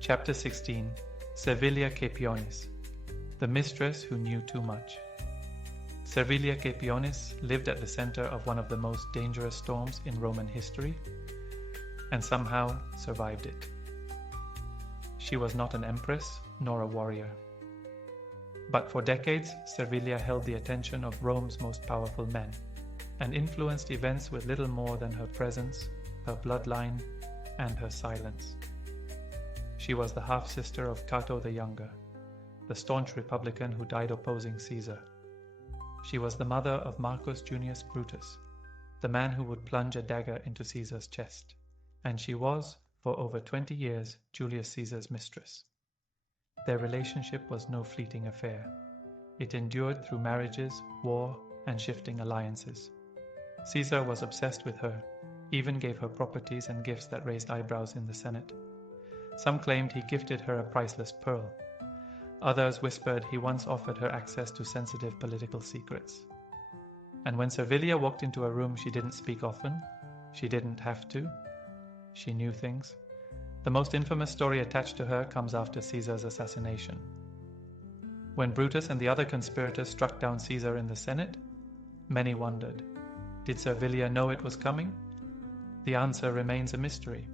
Chapter 16. Servilia Caepionis, the mistress who knew too much. Servilia Caepionis lived at the center of one of the most dangerous storms in Roman history, and somehow survived it. She was not an empress nor a warrior. But for decades, Servilia held the attention of Rome's most powerful men, and influenced events with little more than her presence, her bloodline, and her silence. She was the half-sister of Cato the Younger, the staunch Republican who died opposing Caesar. She was the mother of Marcus Junius Brutus, the man who would plunge a dagger into Caesar's chest, and she was, for over 20 years, Julius Caesar's mistress. Their relationship was no fleeting affair. It endured through marriages, war, and shifting alliances. Caesar was obsessed with her, even gave her properties and gifts that raised eyebrows in the Senate. Some claimed he gifted her a priceless pearl. Others whispered he once offered her access to sensitive political secrets. And when Servilia walked into a room, she didn't speak often. She didn't have to. She knew things. The most infamous story attached to her comes after Caesar's assassination. When Brutus and the other conspirators struck down Caesar in the Senate, many wondered, did Servilia know it was coming? The answer remains a mystery.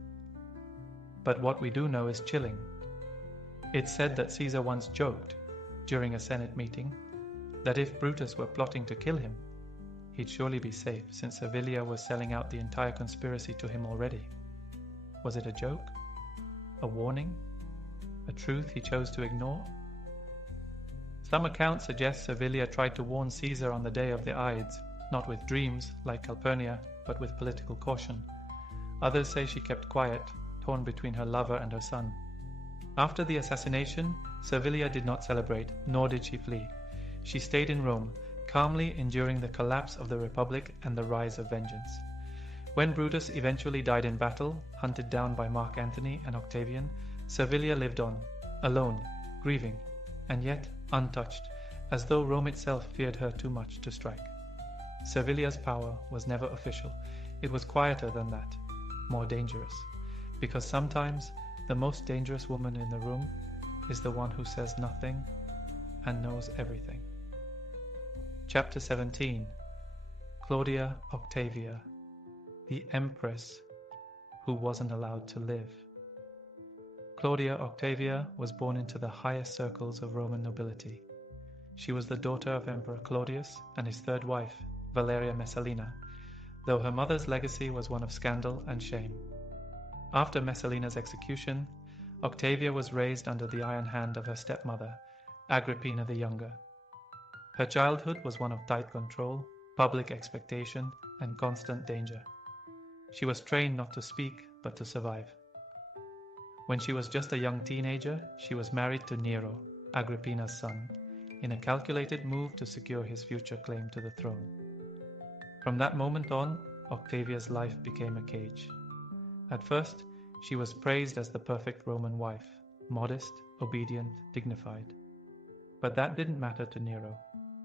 But what we do know is chilling. It's said that Caesar once joked, during a Senate meeting, that if Brutus were plotting to kill him, he'd surely be safe since Servilia was selling out the entire conspiracy to him already. Was it a joke? A warning? A truth he chose to ignore? Some accounts suggest Servilia tried to warn Caesar on the day of the Ides, not with dreams, like Calpurnia, but with political caution. Others say she kept quiet, torn between her lover and her son. After the assassination, Servilia did not celebrate, nor did she flee. She stayed in Rome, calmly enduring the collapse of the Republic and the rise of vengeance. When Brutus eventually died in battle, hunted down by Mark Antony and Octavian, Servilia lived on, alone, grieving, and yet untouched, as though Rome itself feared her too much to strike. Servilia's power was never official. It was quieter than that, more dangerous, because sometimes the most dangerous woman in the room is the one who says nothing and knows everything. Chapter 17. Claudia Octavia, the Empress who wasn't allowed to live. Claudia Octavia was born into the highest circles of Roman nobility. She was the daughter of Emperor Claudius and his third wife, Valeria Messalina, though her mother's legacy was one of scandal and shame. After Messalina's execution, Octavia was raised under the iron hand of her stepmother, Agrippina the Younger. Her childhood was one of tight control, public expectation, and constant danger. She was trained not to speak, but to survive. When she was just a young teenager, she was married to Nero, Agrippina's son, in a calculated move to secure his future claim to the throne. From that moment on, Octavia's life became a cage. At first, she was praised as the perfect Roman wife, modest, obedient, dignified. But that didn't matter to Nero.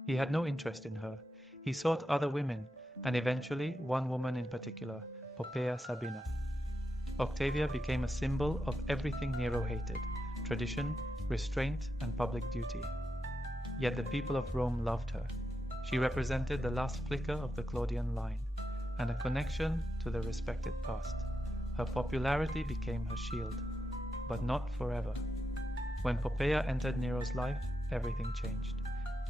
He had no interest in her. He sought other women, and eventually one woman in particular, Poppaea Sabina. Octavia became a symbol of everything Nero hated: tradition, restraint, and public duty. Yet the people of Rome loved her. She represented the last flicker of the Claudian line, and a connection to the respected past. Her popularity became her shield, but not forever. When Poppaea entered Nero's life, everything changed.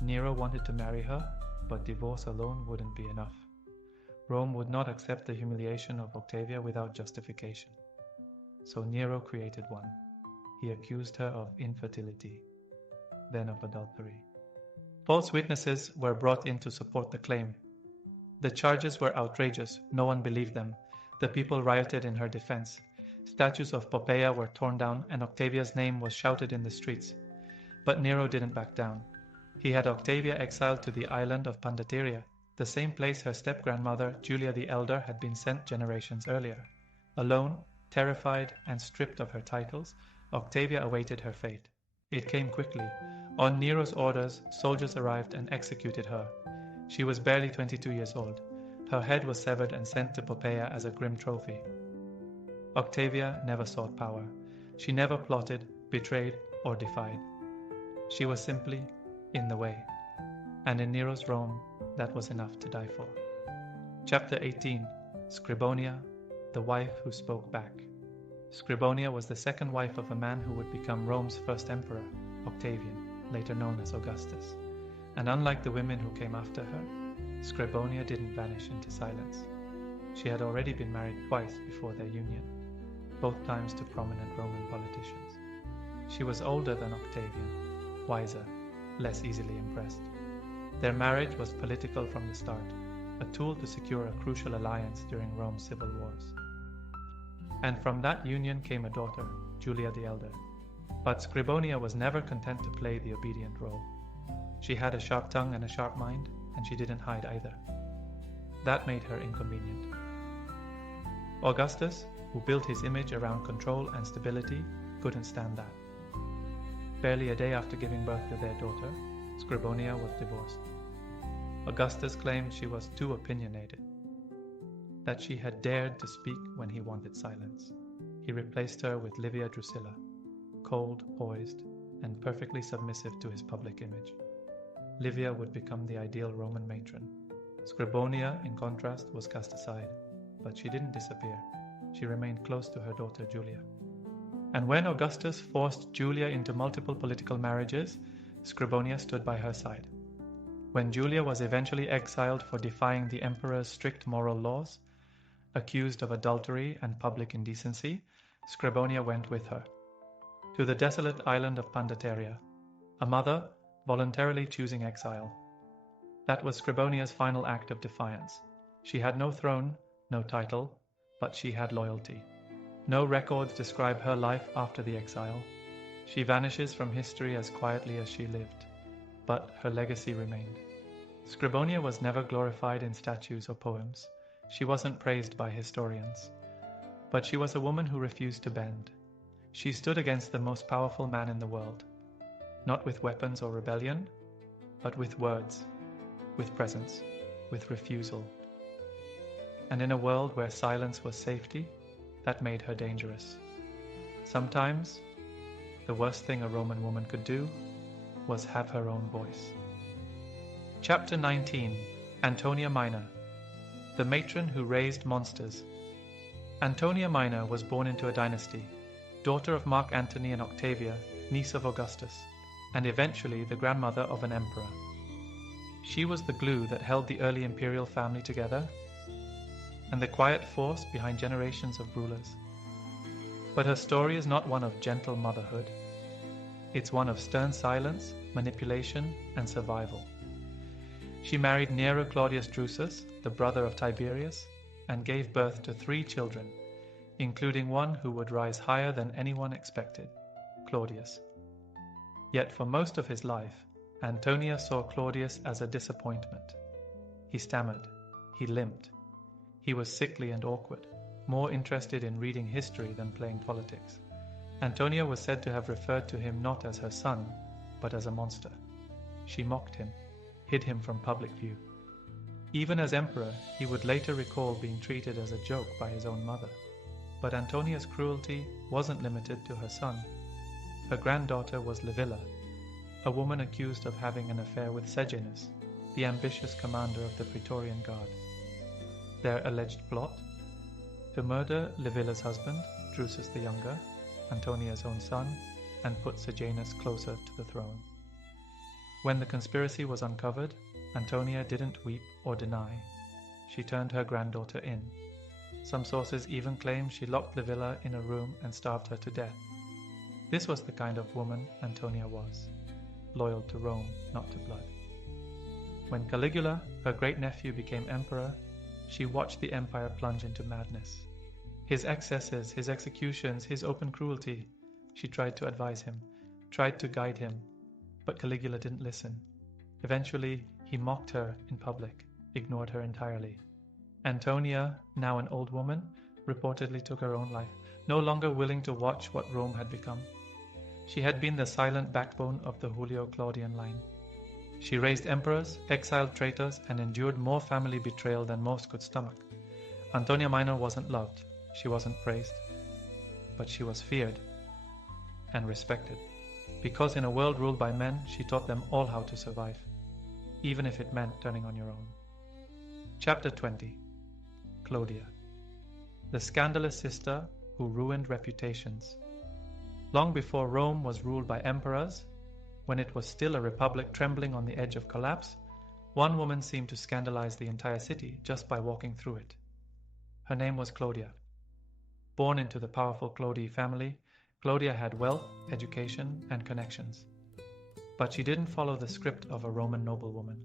Nero wanted to marry her, but divorce alone wouldn't be enough. Rome would not accept the humiliation of Octavia without justification. So Nero created one. He accused her of infertility, then of adultery. False witnesses were brought in to support the claim. The charges were outrageous, no one believed them. The people rioted in her defense. Statues of Poppaea were torn down and Octavia's name was shouted in the streets. But Nero didn't back down. He had Octavia exiled to the island of Pandateria, the same place her step-grandmother Julia the Elder had been sent generations earlier. Alone, terrified, and stripped of her titles, Octavia awaited her fate. It came quickly. On Nero's orders, soldiers arrived and executed her. She was barely 22 years old. Her head was severed and sent to Poppaea as a grim trophy. Octavia never sought power. She never plotted, betrayed, or defied. She was simply in the way. And in Nero's Rome, that was enough to die for. Chapter 18. Scribonia, the wife who spoke back. Scribonia was the second wife of a man who would become Rome's first emperor, Octavian, later known as Augustus. And unlike the women who came after her, Scribonia didn't vanish into silence. She had already been married twice before their union, both times to prominent Roman politicians. She was older than Octavian, wiser, less easily impressed. Their marriage was political from the start, a tool to secure a crucial alliance during Rome's civil wars. And from that union came a daughter, Julia the Elder. But Scribonia was never content to play the obedient role. She had a sharp tongue and a sharp mind, and she didn't hide either. That made her inconvenient. Augustus, who built his image around control and stability, couldn't stand that. Barely a day after giving birth to their daughter, Scribonia was divorced. Augustus claimed she was too opinionated, that she had dared to speak when he wanted silence. He replaced her with Livia Drusilla, cold, poised, and perfectly submissive to his public image. Livia would become the ideal Roman matron. Scribonia, in contrast, was cast aside, but she didn't disappear. She remained close to her daughter Julia. And when Augustus forced Julia into multiple political marriages, Scribonia stood by her side. When Julia was eventually exiled for defying the emperor's strict moral laws, accused of adultery and public indecency, Scribonia went with her to the desolate island of Pandateria, a mother voluntarily choosing exile. That was Scribonia's final act of defiance. She had no throne, no title, but she had loyalty. No records describe her life after the exile. She vanishes from history as quietly as she lived, but her legacy remained. Scribonia was never glorified in statues or poems. She wasn't praised by historians. But she was a woman who refused to bend. She stood against the most powerful man in the world, not with weapons or rebellion, but with words, with presence, with refusal. And in a world where silence was safety, that made her dangerous. Sometimes, the worst thing a Roman woman could do was have her own voice. Chapter 19. Antonia Minor, the matron who raised monsters. Antonia Minor was born into a dynasty, daughter of Mark Antony and Octavia, niece of Augustus, and eventually the grandmother of an emperor. She was the glue that held the early imperial family together, and the quiet force behind generations of rulers. But her story is not one of gentle motherhood. It's one of stern silence, manipulation, and survival. She married Nero Claudius Drusus, the brother of Tiberius, and gave birth to 3 children, including one who would rise higher than anyone expected, Claudius. Yet for most of his life, Antonia saw Claudius as a disappointment. He stammered, he limped, he was sickly and awkward, more interested in reading history than playing politics. Antonia was said to have referred to him not as her son, but as a monster. She mocked him, hid him from public view. Even as emperor, he would later recall being treated as a joke by his own mother. But Antonia's cruelty wasn't limited to her son. Her granddaughter was Livilla, a woman accused of having an affair with Sejanus, the ambitious commander of the Praetorian Guard. Their alleged plot? To murder Livilla's husband, Drusus the Younger, Antonia's own son, and put Sejanus closer to the throne. When the conspiracy was uncovered, Antonia didn't weep or deny. She turned her granddaughter in. Some sources even claim she locked Livilla in a room and starved her to death. This was the kind of woman Antonia was, loyal to Rome, not to blood. When Caligula, her great-nephew, became emperor, she watched the empire plunge into madness. His excesses, his executions, his open cruelty. She tried to advise him, tried to guide him, but Caligula didn't listen. Eventually, he mocked her in public, ignored her entirely. Antonia, now an old woman, reportedly took her own life, no longer willing to watch what Rome had become. She had been the silent backbone of the Julio-Claudian line. She raised emperors, exiled traitors, and endured more family betrayal than most could stomach. Antonia Minor wasn't loved, she wasn't praised, but she was feared and respected, because in a world ruled by men, she taught them all how to survive, even if it meant turning on your own. Chapter 20. Claudia, the scandalous sister who ruined reputations. Long before Rome was ruled by emperors, when it was still a republic trembling on the edge of collapse, one woman seemed to scandalize the entire city just by walking through it. Her name was Claudia. Born into the powerful Claudii family, Claudia had wealth, education, and connections. But she didn't follow the script of a Roman noblewoman.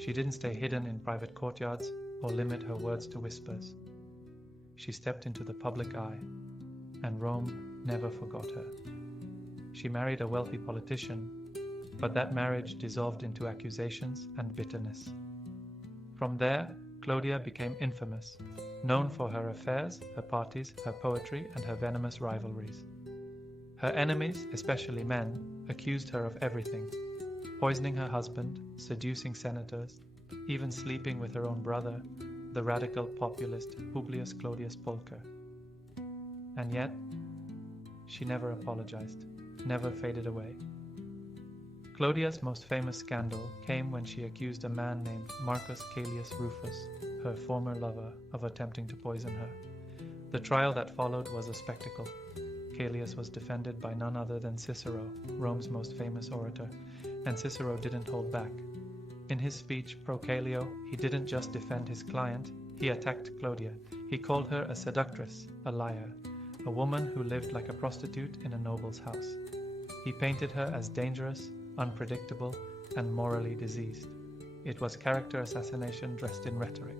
She didn't stay hidden in private courtyards or limit her words to whispers. She stepped into the public eye, and Rome never forgot her. She married a wealthy politician, but that marriage dissolved into accusations and bitterness. From there, Claudia became infamous, known for her affairs, her parties, her poetry, and her venomous rivalries. Her enemies, especially men, accused her of everything: poisoning her husband, seducing senators, even sleeping with her own brother, the radical populist Publius Clodius Pulcher. And yet, she never apologized, never faded away. Claudia's most famous scandal came when she accused a man named Marcus Caelius Rufus, her former lover, of attempting to poison her. The trial that followed was a spectacle. Caelius was defended by none other than Cicero, Rome's most famous orator, and Cicero didn't hold back. In his speech Pro Caelio, he didn't just defend his client, he attacked Claudia. He called her a seductress, a liar, a woman who lived like a prostitute in a noble's house. He painted her as dangerous, unpredictable, and morally diseased. It was character assassination dressed in rhetoric.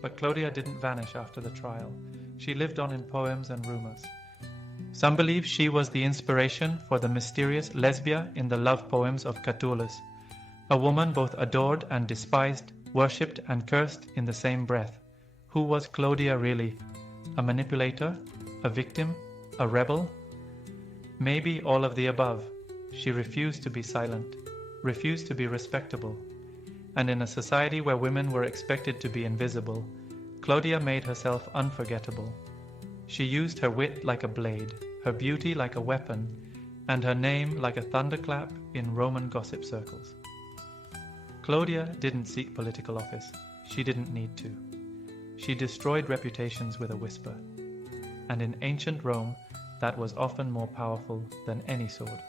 But Claudia didn't vanish after the trial. She lived on in poems and rumors. Some believe she was the inspiration for the mysterious Lesbia in the love poems of Catullus, a woman both adored and despised, worshipped and cursed in the same breath. Who was Claudia really? A manipulator? A victim? A rebel? Maybe all of the above. She refused to be silent, refused to be respectable. And in a society where women were expected to be invisible, Claudia made herself unforgettable. She used her wit like a blade, her beauty like a weapon, and her name like a thunderclap in Roman gossip circles. Claudia didn't seek political office. She didn't need to. She destroyed reputations with a whisper. And in ancient Rome, that was often more powerful than any sword.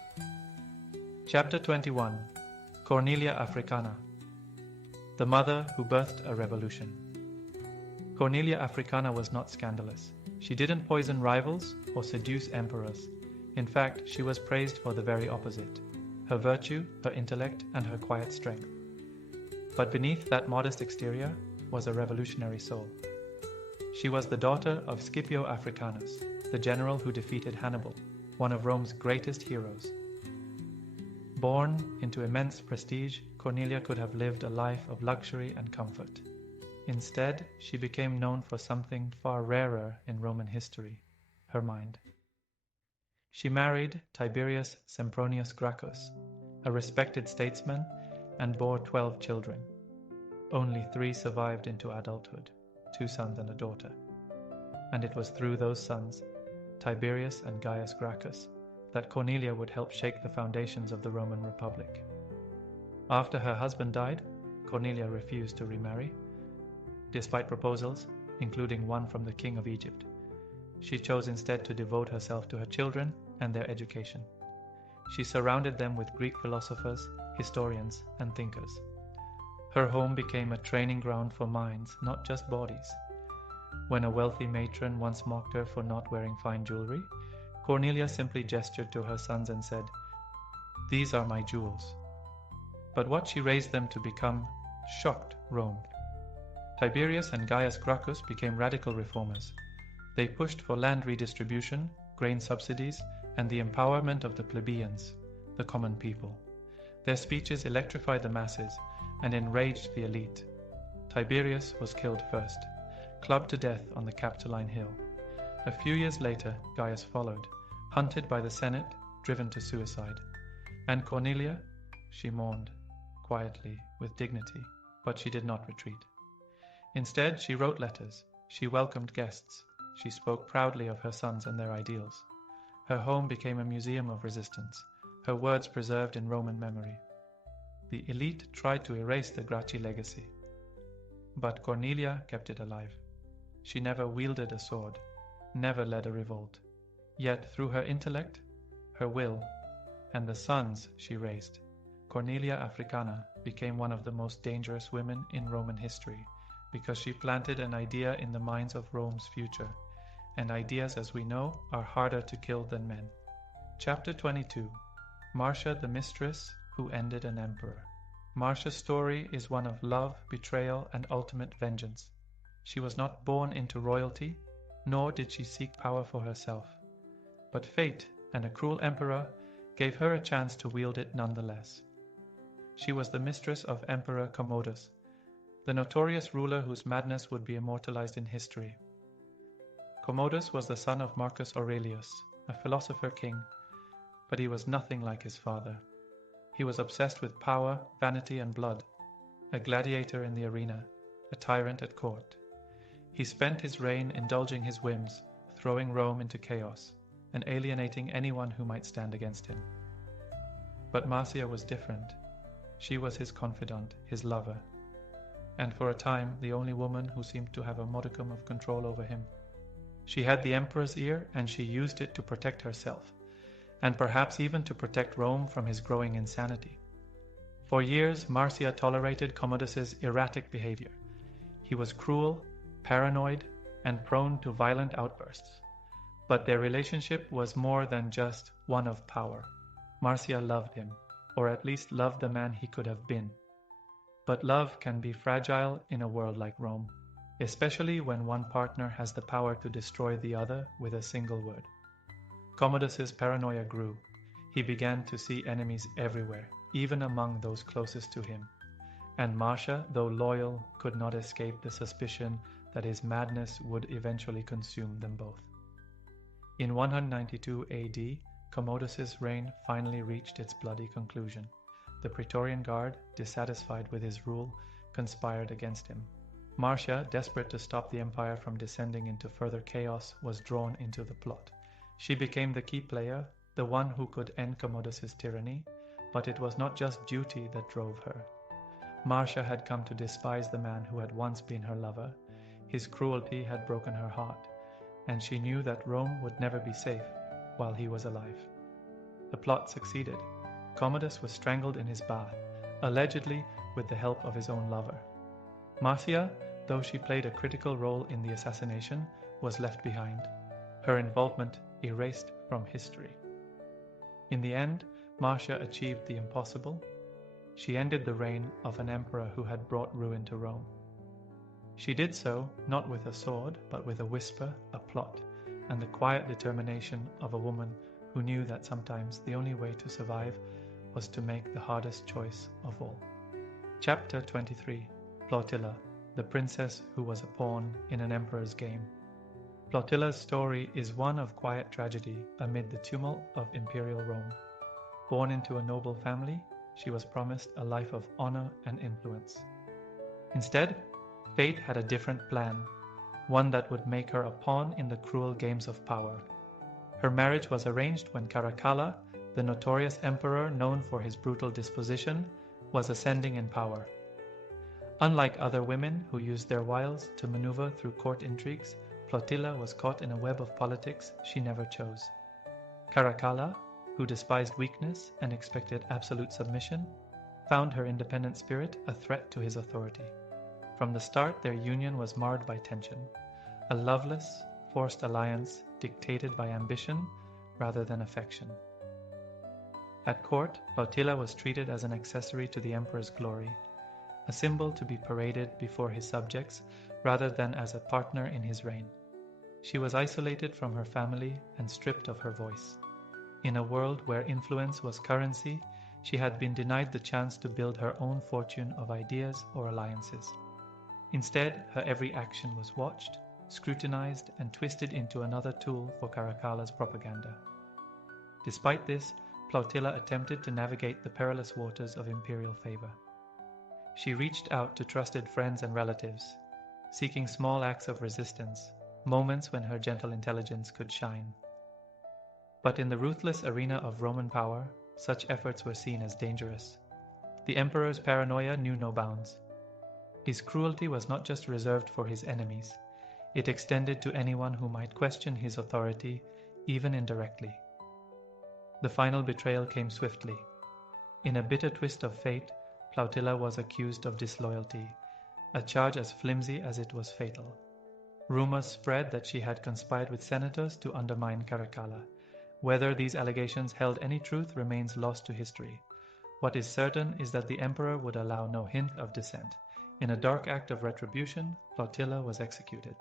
Chapter 21. Cornelia Africana, the mother who birthed a revolution. Cornelia Africana was not scandalous. She didn't poison rivals or seduce emperors. In fact, she was praised for the very opposite: her virtue, her intellect, and her quiet strength. But beneath that modest exterior was a revolutionary soul. She was the daughter of Scipio Africanus, the general who defeated Hannibal, one of Rome's greatest heroes. Born into immense prestige, Cornelia could have lived a life of luxury and comfort. Instead, she became known for something far rarer in Roman history: her mind. She married Tiberius Sempronius Gracchus, a respected statesman, and bore 12 children. Only 3 survived into adulthood, 2 sons and a daughter. And it was through those sons, Tiberius and Gaius Gracchus, that Cornelia would help shake the foundations of the Roman Republic. After her husband died, Cornelia refused to remarry, despite proposals, including one from the king of Egypt. She chose instead to devote herself to her children and their education. She surrounded them with Greek philosophers, historians, and thinkers. Her home became a training ground for minds, not just bodies. When a wealthy matron once mocked her for not wearing fine jewelry, Cornelia simply gestured to her sons and said, "These are my jewels." But what she raised them to become shocked Rome. Tiberius and Gaius Gracchus became radical reformers. They pushed for land redistribution, grain subsidies, and the empowerment of the plebeians, the common people. Their speeches electrified the masses and enraged the elite. Tiberius was killed first, clubbed to death on the Capitoline Hill. A few years later, Gaius followed, hunted by the Senate, driven to suicide. And Cornelia, she mourned, quietly, with dignity, but she did not retreat. Instead, she wrote letters, she welcomed guests, she spoke proudly of her sons and their ideals. Her home became a museum of resistance, her words preserved in Roman memory. The elite tried to erase the Gracchi legacy, but Cornelia kept it alive. She never wielded a sword, never led a revolt. Yet through her intellect, her will, and the sons she raised, Cornelia Africana became one of the most dangerous women in Roman history because she planted an idea in the minds of Rome's future, and ideas, as we know, are harder to kill than men. Chapter 22. Marcia the Mistress Who Ended an Emperor. Marcia's story is one of love, betrayal, and ultimate vengeance. She was not born into royalty, nor did she seek power for herself. But fate and a cruel emperor gave her a chance to wield it nonetheless. She was the mistress of Emperor Commodus, the notorious ruler whose madness would be immortalized in history. Commodus was the son of Marcus Aurelius, a philosopher king, but he was nothing like his father. He was obsessed with power, vanity, and blood, a gladiator in the arena, a tyrant at court. He spent his reign indulging his whims, throwing Rome into chaos, and alienating anyone who might stand against him. But Marcia was different. She was his confidant, his lover, and for a time the only woman who seemed to have a modicum of control over him. She had the emperor's ear, and she used it to protect herself, and perhaps even to protect Rome from his growing insanity. For years, Marcia tolerated Commodus's erratic behavior. He was cruel, paranoid, and prone to violent outbursts. But their relationship was more than just one of power. Marcia loved him, or at least loved the man he could have been. But love can be fragile in a world like Rome, especially when one partner has the power to destroy the other with a single word. Commodus's paranoia grew. He began to see enemies everywhere, even among those closest to him. And Marcia, though loyal, could not escape the suspicion that his madness would eventually consume them both. In 192 AD, Commodus's reign finally reached its bloody conclusion. The Praetorian Guard, dissatisfied with his rule, conspired against him. Marcia, desperate to stop the empire from descending into further chaos, was drawn into the plot. She became the key player, the one who could end Commodus's tyranny, but it was not just duty that drove her. Marcia had come to despise the man who had once been her lover. His cruelty had broken her heart, and she knew that Rome would never be safe while he was alive. The plot succeeded. Commodus was strangled in his bath, allegedly with the help of his own lover. Marcia, though she played a critical role in the assassination, was left behind, her involvement erased from history. In the end, Marcia achieved the impossible. She ended the reign of an emperor who had brought ruin to Rome. She did so not with a sword, but with a whisper, a plot, and the quiet determination of a woman who knew that sometimes the only way to survive was to make the hardest choice of all. Chapter 23. Plautilla, the princess who was a pawn in an emperor's game. Plautilla's story is one of quiet tragedy amid the tumult of imperial Rome. Born into a noble family, she was promised a life of honor and influence. Instead, fate had a different plan, one that would make her a pawn in the cruel games of power. Her marriage was arranged when Caracalla, the notorious emperor known for his brutal disposition, was ascending in power. Unlike other women who used their wiles to maneuver through court intrigues, Plautilla was caught in a web of politics she never chose. Caracalla, who despised weakness and expected absolute submission, found her independent spirit a threat to his authority. From the start, their union was marred by tension, a loveless, forced alliance dictated by ambition rather than affection. At court, Plautilla was treated as an accessory to the emperor's glory, a symbol to be paraded before his subjects rather than as a partner in his reign. She was isolated from her family and stripped of her voice. In a world where influence was currency, she had been denied the chance to build her own fortune of ideas or alliances. Instead, her every action was watched, scrutinized, and twisted into another tool for Caracalla's propaganda. Despite this, Plautilla attempted to navigate the perilous waters of imperial favor. She reached out to trusted friends and relatives, seeking small acts of resistance, moments when her gentle intelligence could shine. But in the ruthless arena of Roman power, such efforts were seen as dangerous. The emperor's paranoia knew no bounds. His cruelty was not just reserved for his enemies, it extended to anyone who might question his authority, even indirectly. The final betrayal came swiftly. In a bitter twist of fate, Plautilla was accused of disloyalty, a charge as flimsy as it was fatal. Rumors spread that she had conspired with senators to undermine Caracalla. Whether these allegations held any truth remains lost to history. What is certain is that the emperor would allow no hint of dissent. In a dark act of retribution, Plautilla was executed.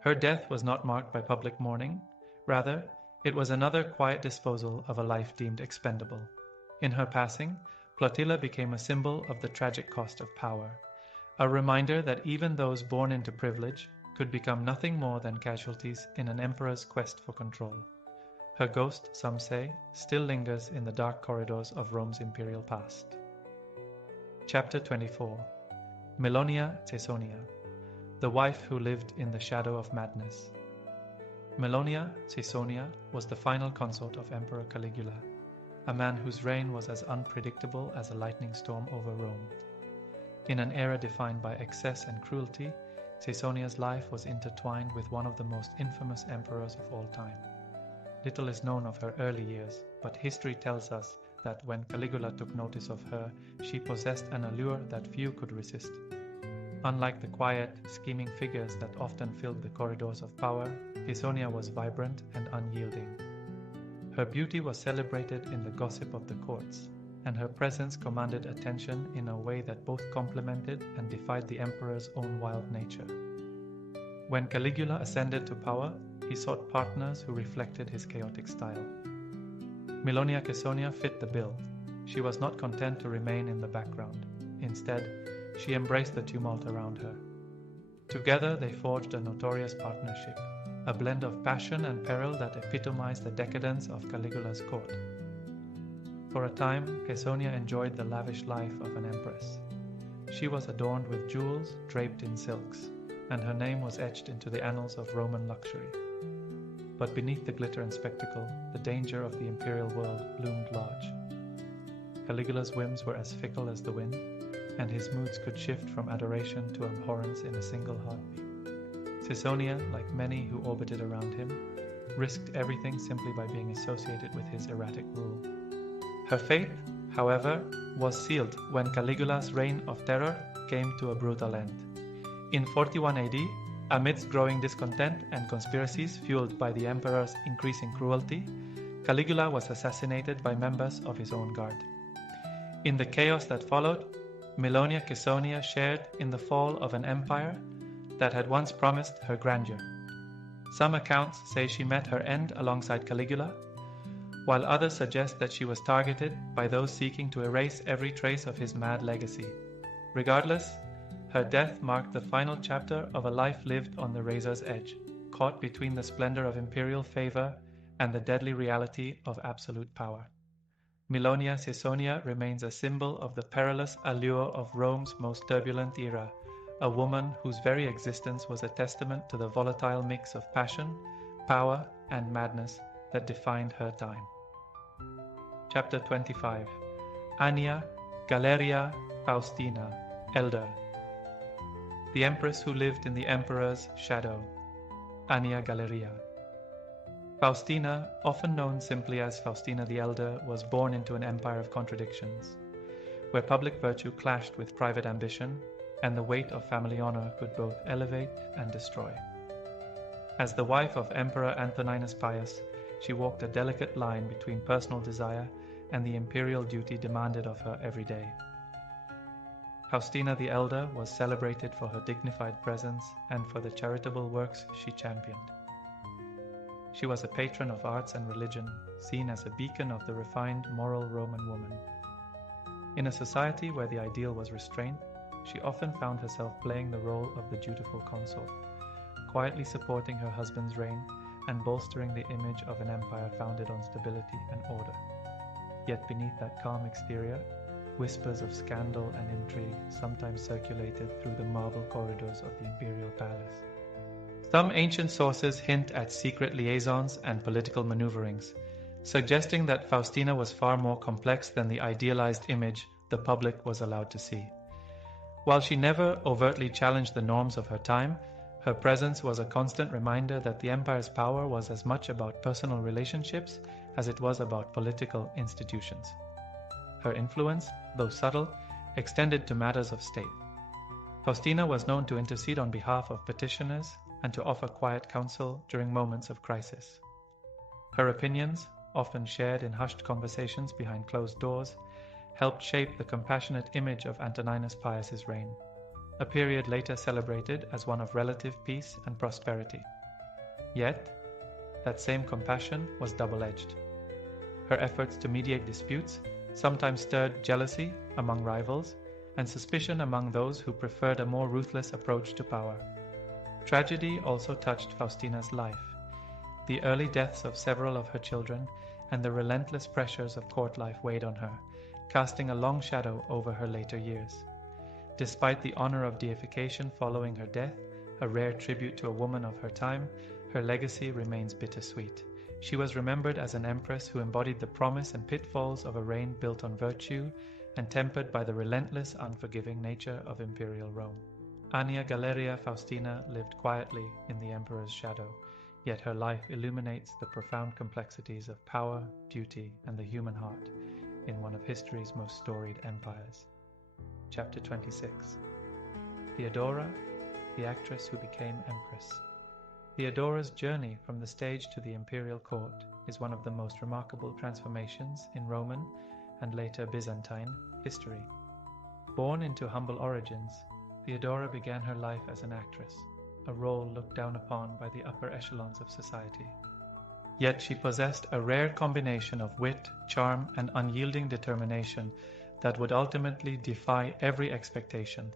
Her death was not marked by public mourning. Rather, it was another quiet disposal of a life deemed expendable. In her passing, Plautilla became a symbol of the tragic cost of power, a reminder that even those born into privilege could become nothing more than casualties in an emperor's quest for control. Her ghost, some say, still lingers in the dark corridors of Rome's imperial past. Chapter 24. Melonia Caesonia, the wife who lived in the shadow of madness. Melonia Caesonia was the final consort of Emperor Caligula, a man whose reign was as unpredictable as a lightning storm over Rome. In an era defined by excess and cruelty, Caesonia's life was intertwined with one of the most infamous emperors of all time. Little is known of her early years, but history tells us that when Caligula took notice of her, she possessed an allure that few could resist. Unlike the quiet, scheming figures that often filled the corridors of power, Caesonia was vibrant and unyielding. Her beauty was celebrated in the gossip of the courts, and her presence commanded attention in a way that both complemented and defied the emperor's own wild nature. When Caligula ascended to power, he sought partners who reflected his chaotic style. Melonia Caesonia fit the bill. She was not content to remain in the background. Instead, she embraced the tumult around her. Together they forged a notorious partnership, a blend of passion and peril that epitomized the decadence of Caligula's court. For a time, Caesonia enjoyed the lavish life of an empress. She was adorned with jewels draped in silks, and her name was etched into the annals of Roman luxury. But beneath the glitter and spectacle, the danger of the imperial world loomed large. Caligula's whims were as fickle as the wind, and his moods could shift from adoration to abhorrence in a single heartbeat. Caesonia, like many who orbited around him, risked everything simply by being associated with his erratic rule. Her fate, however, was sealed when Caligula's reign of terror came to a brutal end. In 41 AD, amidst growing discontent and conspiracies fueled by the emperor's increasing cruelty, Caligula was assassinated by members of his own guard. In the chaos that followed, Melonia Caesonia shared in the fall of an empire that had once promised her grandeur. Some accounts say she met her end alongside Caligula, while others suggest that she was targeted by those seeking to erase every trace of his mad legacy. Regardless, her death marked the final chapter of a life lived on the razor's edge, caught between the splendor of imperial favor and the deadly reality of absolute power. Melonia Caesonia remains a symbol of the perilous allure of Rome's most turbulent era, a woman whose very existence was a testament to the volatile mix of passion, power, and madness that defined her time. Chapter 25. Annia Galeria Faustina, Elder. The empress who lived in the emperor's shadow, Annia Galeria. Faustina, often known simply as Faustina the Elder, was born into an empire of contradictions. where public virtue clashed with private ambition, and the weight of family honor could both elevate and destroy. As the wife of Emperor Antoninus Pius, she walked a delicate line between personal desire and the imperial duty demanded of her every day. Faustina the Elder was celebrated for her dignified presence and for the charitable works she championed. She was a patron of arts and religion, seen as a beacon of the refined, moral Roman woman. In a society where the ideal was restraint, she often found herself playing the role of the dutiful consort, quietly supporting her husband's reign and bolstering the image of an empire founded on stability and order. Yet beneath that calm exterior, whispers of scandal and intrigue sometimes circulated through the marble corridors of the imperial palace. Some ancient sources hint at secret liaisons and political maneuverings, suggesting that Faustina was far more complex than the idealized image the public was allowed to see. While she never overtly challenged the norms of her time, her presence was a constant reminder that the empire's power was as much about personal relationships as it was about political institutions. Her influence, though subtle, extended to matters of state. Faustina was known to intercede on behalf of petitioners and to offer quiet counsel during moments of crisis. Her opinions, often shared in hushed conversations behind closed doors, helped shape the compassionate image of Antoninus Pius's reign, a period later celebrated as one of relative peace and prosperity. Yet, that same compassion was double-edged. Her efforts to mediate disputes sometimes stirred jealousy among rivals and suspicion among those who preferred a more ruthless approach to power. Tragedy also touched Faustina's life. The early deaths of several of her children and the relentless pressures of court life weighed on her, casting a long shadow over her later years. Despite the honor of deification following her death, a rare tribute to a woman of her time, her legacy remains bittersweet. She was remembered as an empress who embodied the promise and pitfalls of a reign built on virtue and tempered by the relentless, unforgiving nature of imperial Rome. Annia Galeria Faustina lived quietly in the emperor's shadow, yet her life illuminates the profound complexities of power, duty, and the human heart in one of history's most storied empires. Chapter 26. Theodora, the actress who became empress. Theodora's journey from the stage to the imperial court is one of the most remarkable transformations in Roman and later Byzantine history. Born into humble origins, Theodora began her life as an actress, a role looked down upon by the upper echelons of society. Yet she possessed a rare combination of wit, charm, and unyielding determination that would ultimately defy every expectation.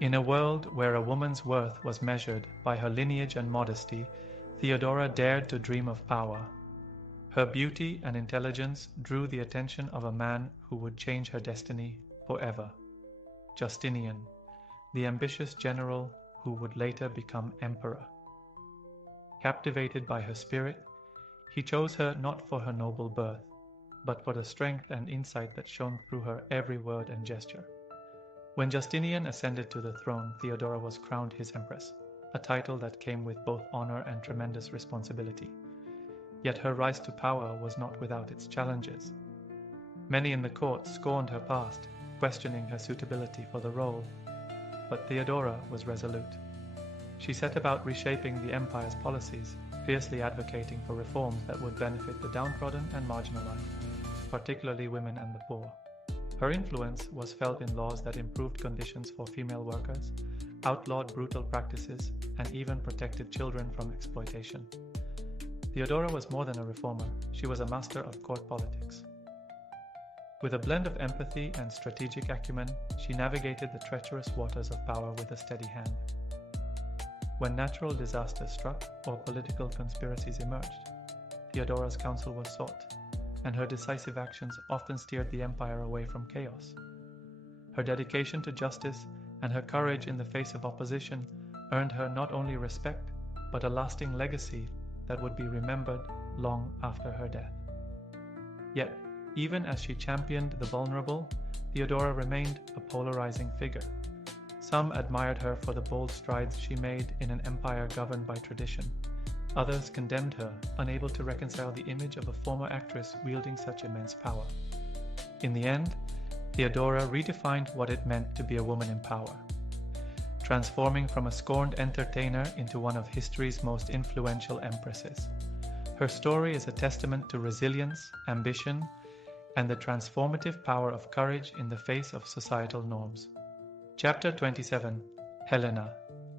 In a world where a woman's worth was measured by her lineage and modesty, Theodora dared to dream of power. Her beauty and intelligence drew the attention of a man who would change her destiny forever: Justinian, the ambitious general who would later become emperor. Captivated by her spirit, he chose her not for her noble birth, but for the strength and insight that shone through her every word and gesture. When Justinian ascended to the throne, Theodora was crowned his empress, a title that came with both honor and tremendous responsibility. Yet her rise to power was not without its challenges. Many in the court scorned her past, questioning her suitability for the role. But Theodora was resolute. She set about reshaping the empire's policies, fiercely advocating for reforms that would benefit the downtrodden and marginalized, particularly women and the poor. Her influence was felt in laws that improved conditions for female workers, outlawed brutal practices, and even protected children from exploitation. Theodora was more than a reformer, she was a master of court politics. With a blend of empathy and strategic acumen, she navigated the treacherous waters of power with a steady hand. When natural disasters struck or political conspiracies emerged, Theodora's counsel was sought, and her decisive actions often steered the empire away from chaos. Her dedication to justice and her courage in the face of opposition earned her not only respect, but a lasting legacy that would be remembered long after her death. Yet, even as she championed the vulnerable, Theodora remained a polarizing figure. Some admired her for the bold strides she made in an empire governed by tradition. Others condemned her, unable to reconcile the image of a former actress wielding such immense power. In the end, Theodora redefined what it meant to be a woman in power, transforming from a scorned entertainer into one of history's most influential empresses. Her story is a testament to resilience, ambition, and the transformative power of courage in the face of societal norms. Chapter 27. Helena,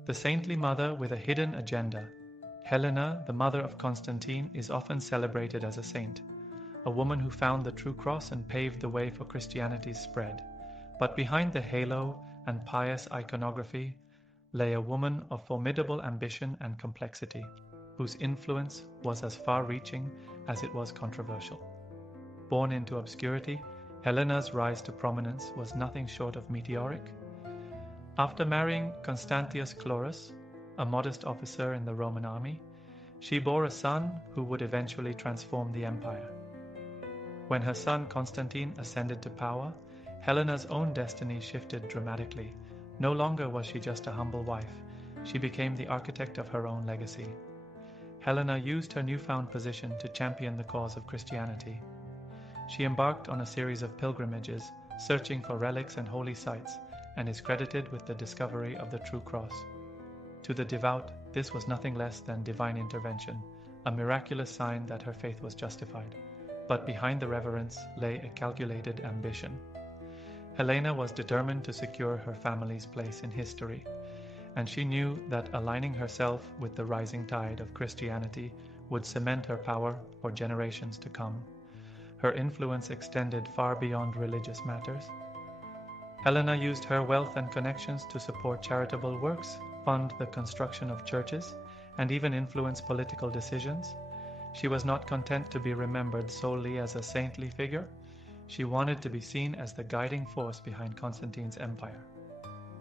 the saintly mother with a hidden agenda. Helena, the mother of Constantine, is often celebrated as a saint, a woman who found the true cross and paved the way for Christianity's spread. But behind the halo and pious iconography lay a woman of formidable ambition and complexity, whose influence was as far-reaching as it was controversial. Born into obscurity, Helena's rise to prominence was nothing short of meteoric. After marrying Constantius Chlorus, a modest officer in the Roman army, she bore a son who would eventually transform the empire. When her son Constantine ascended to power, Helena's own destiny shifted dramatically. No longer was she just a humble wife, she became the architect of her own legacy. Helena used her newfound position to champion the cause of Christianity. She embarked on a series of pilgrimages, searching for relics and holy sites, and is credited with the discovery of the true cross. To the devout, this was nothing less than divine intervention, a miraculous sign that her faith was justified. But behind the reverence lay a calculated ambition. Helena was determined to secure her family's place in history, and she knew that aligning herself with the rising tide of Christianity would cement her power for generations to come. Her influence extended far beyond religious matters. Helena used her wealth and connections to support charitable works, fund the construction of churches, and even influence political decisions. She was not content to be remembered solely as a saintly figure. She wanted to be seen as the guiding force behind Constantine's empire.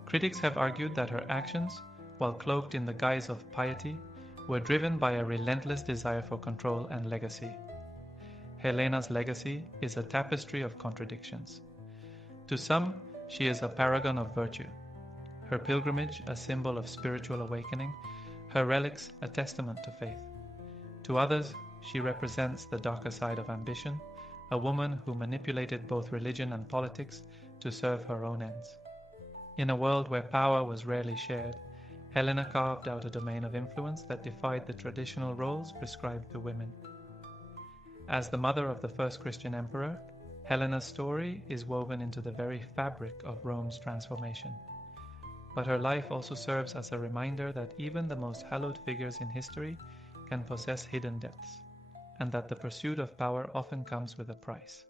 Critics have argued that her actions, while cloaked in the guise of piety, were driven by a relentless desire for control and legacy. Helena's legacy is a tapestry of contradictions. To some, she is a paragon of virtue, her pilgrimage a symbol of spiritual awakening, her relics a testament to faith. To others, she represents the darker side of ambition, a woman who manipulated both religion and politics to serve her own ends. In a world where power was rarely shared, Helena carved out a domain of influence that defied the traditional roles prescribed to women. As the mother of the first Christian emperor, Helena's story is woven into the very fabric of Rome's transformation. But her life also serves as a reminder that even the most hallowed figures in history can possess hidden depths, and that the pursuit of power often comes with a price.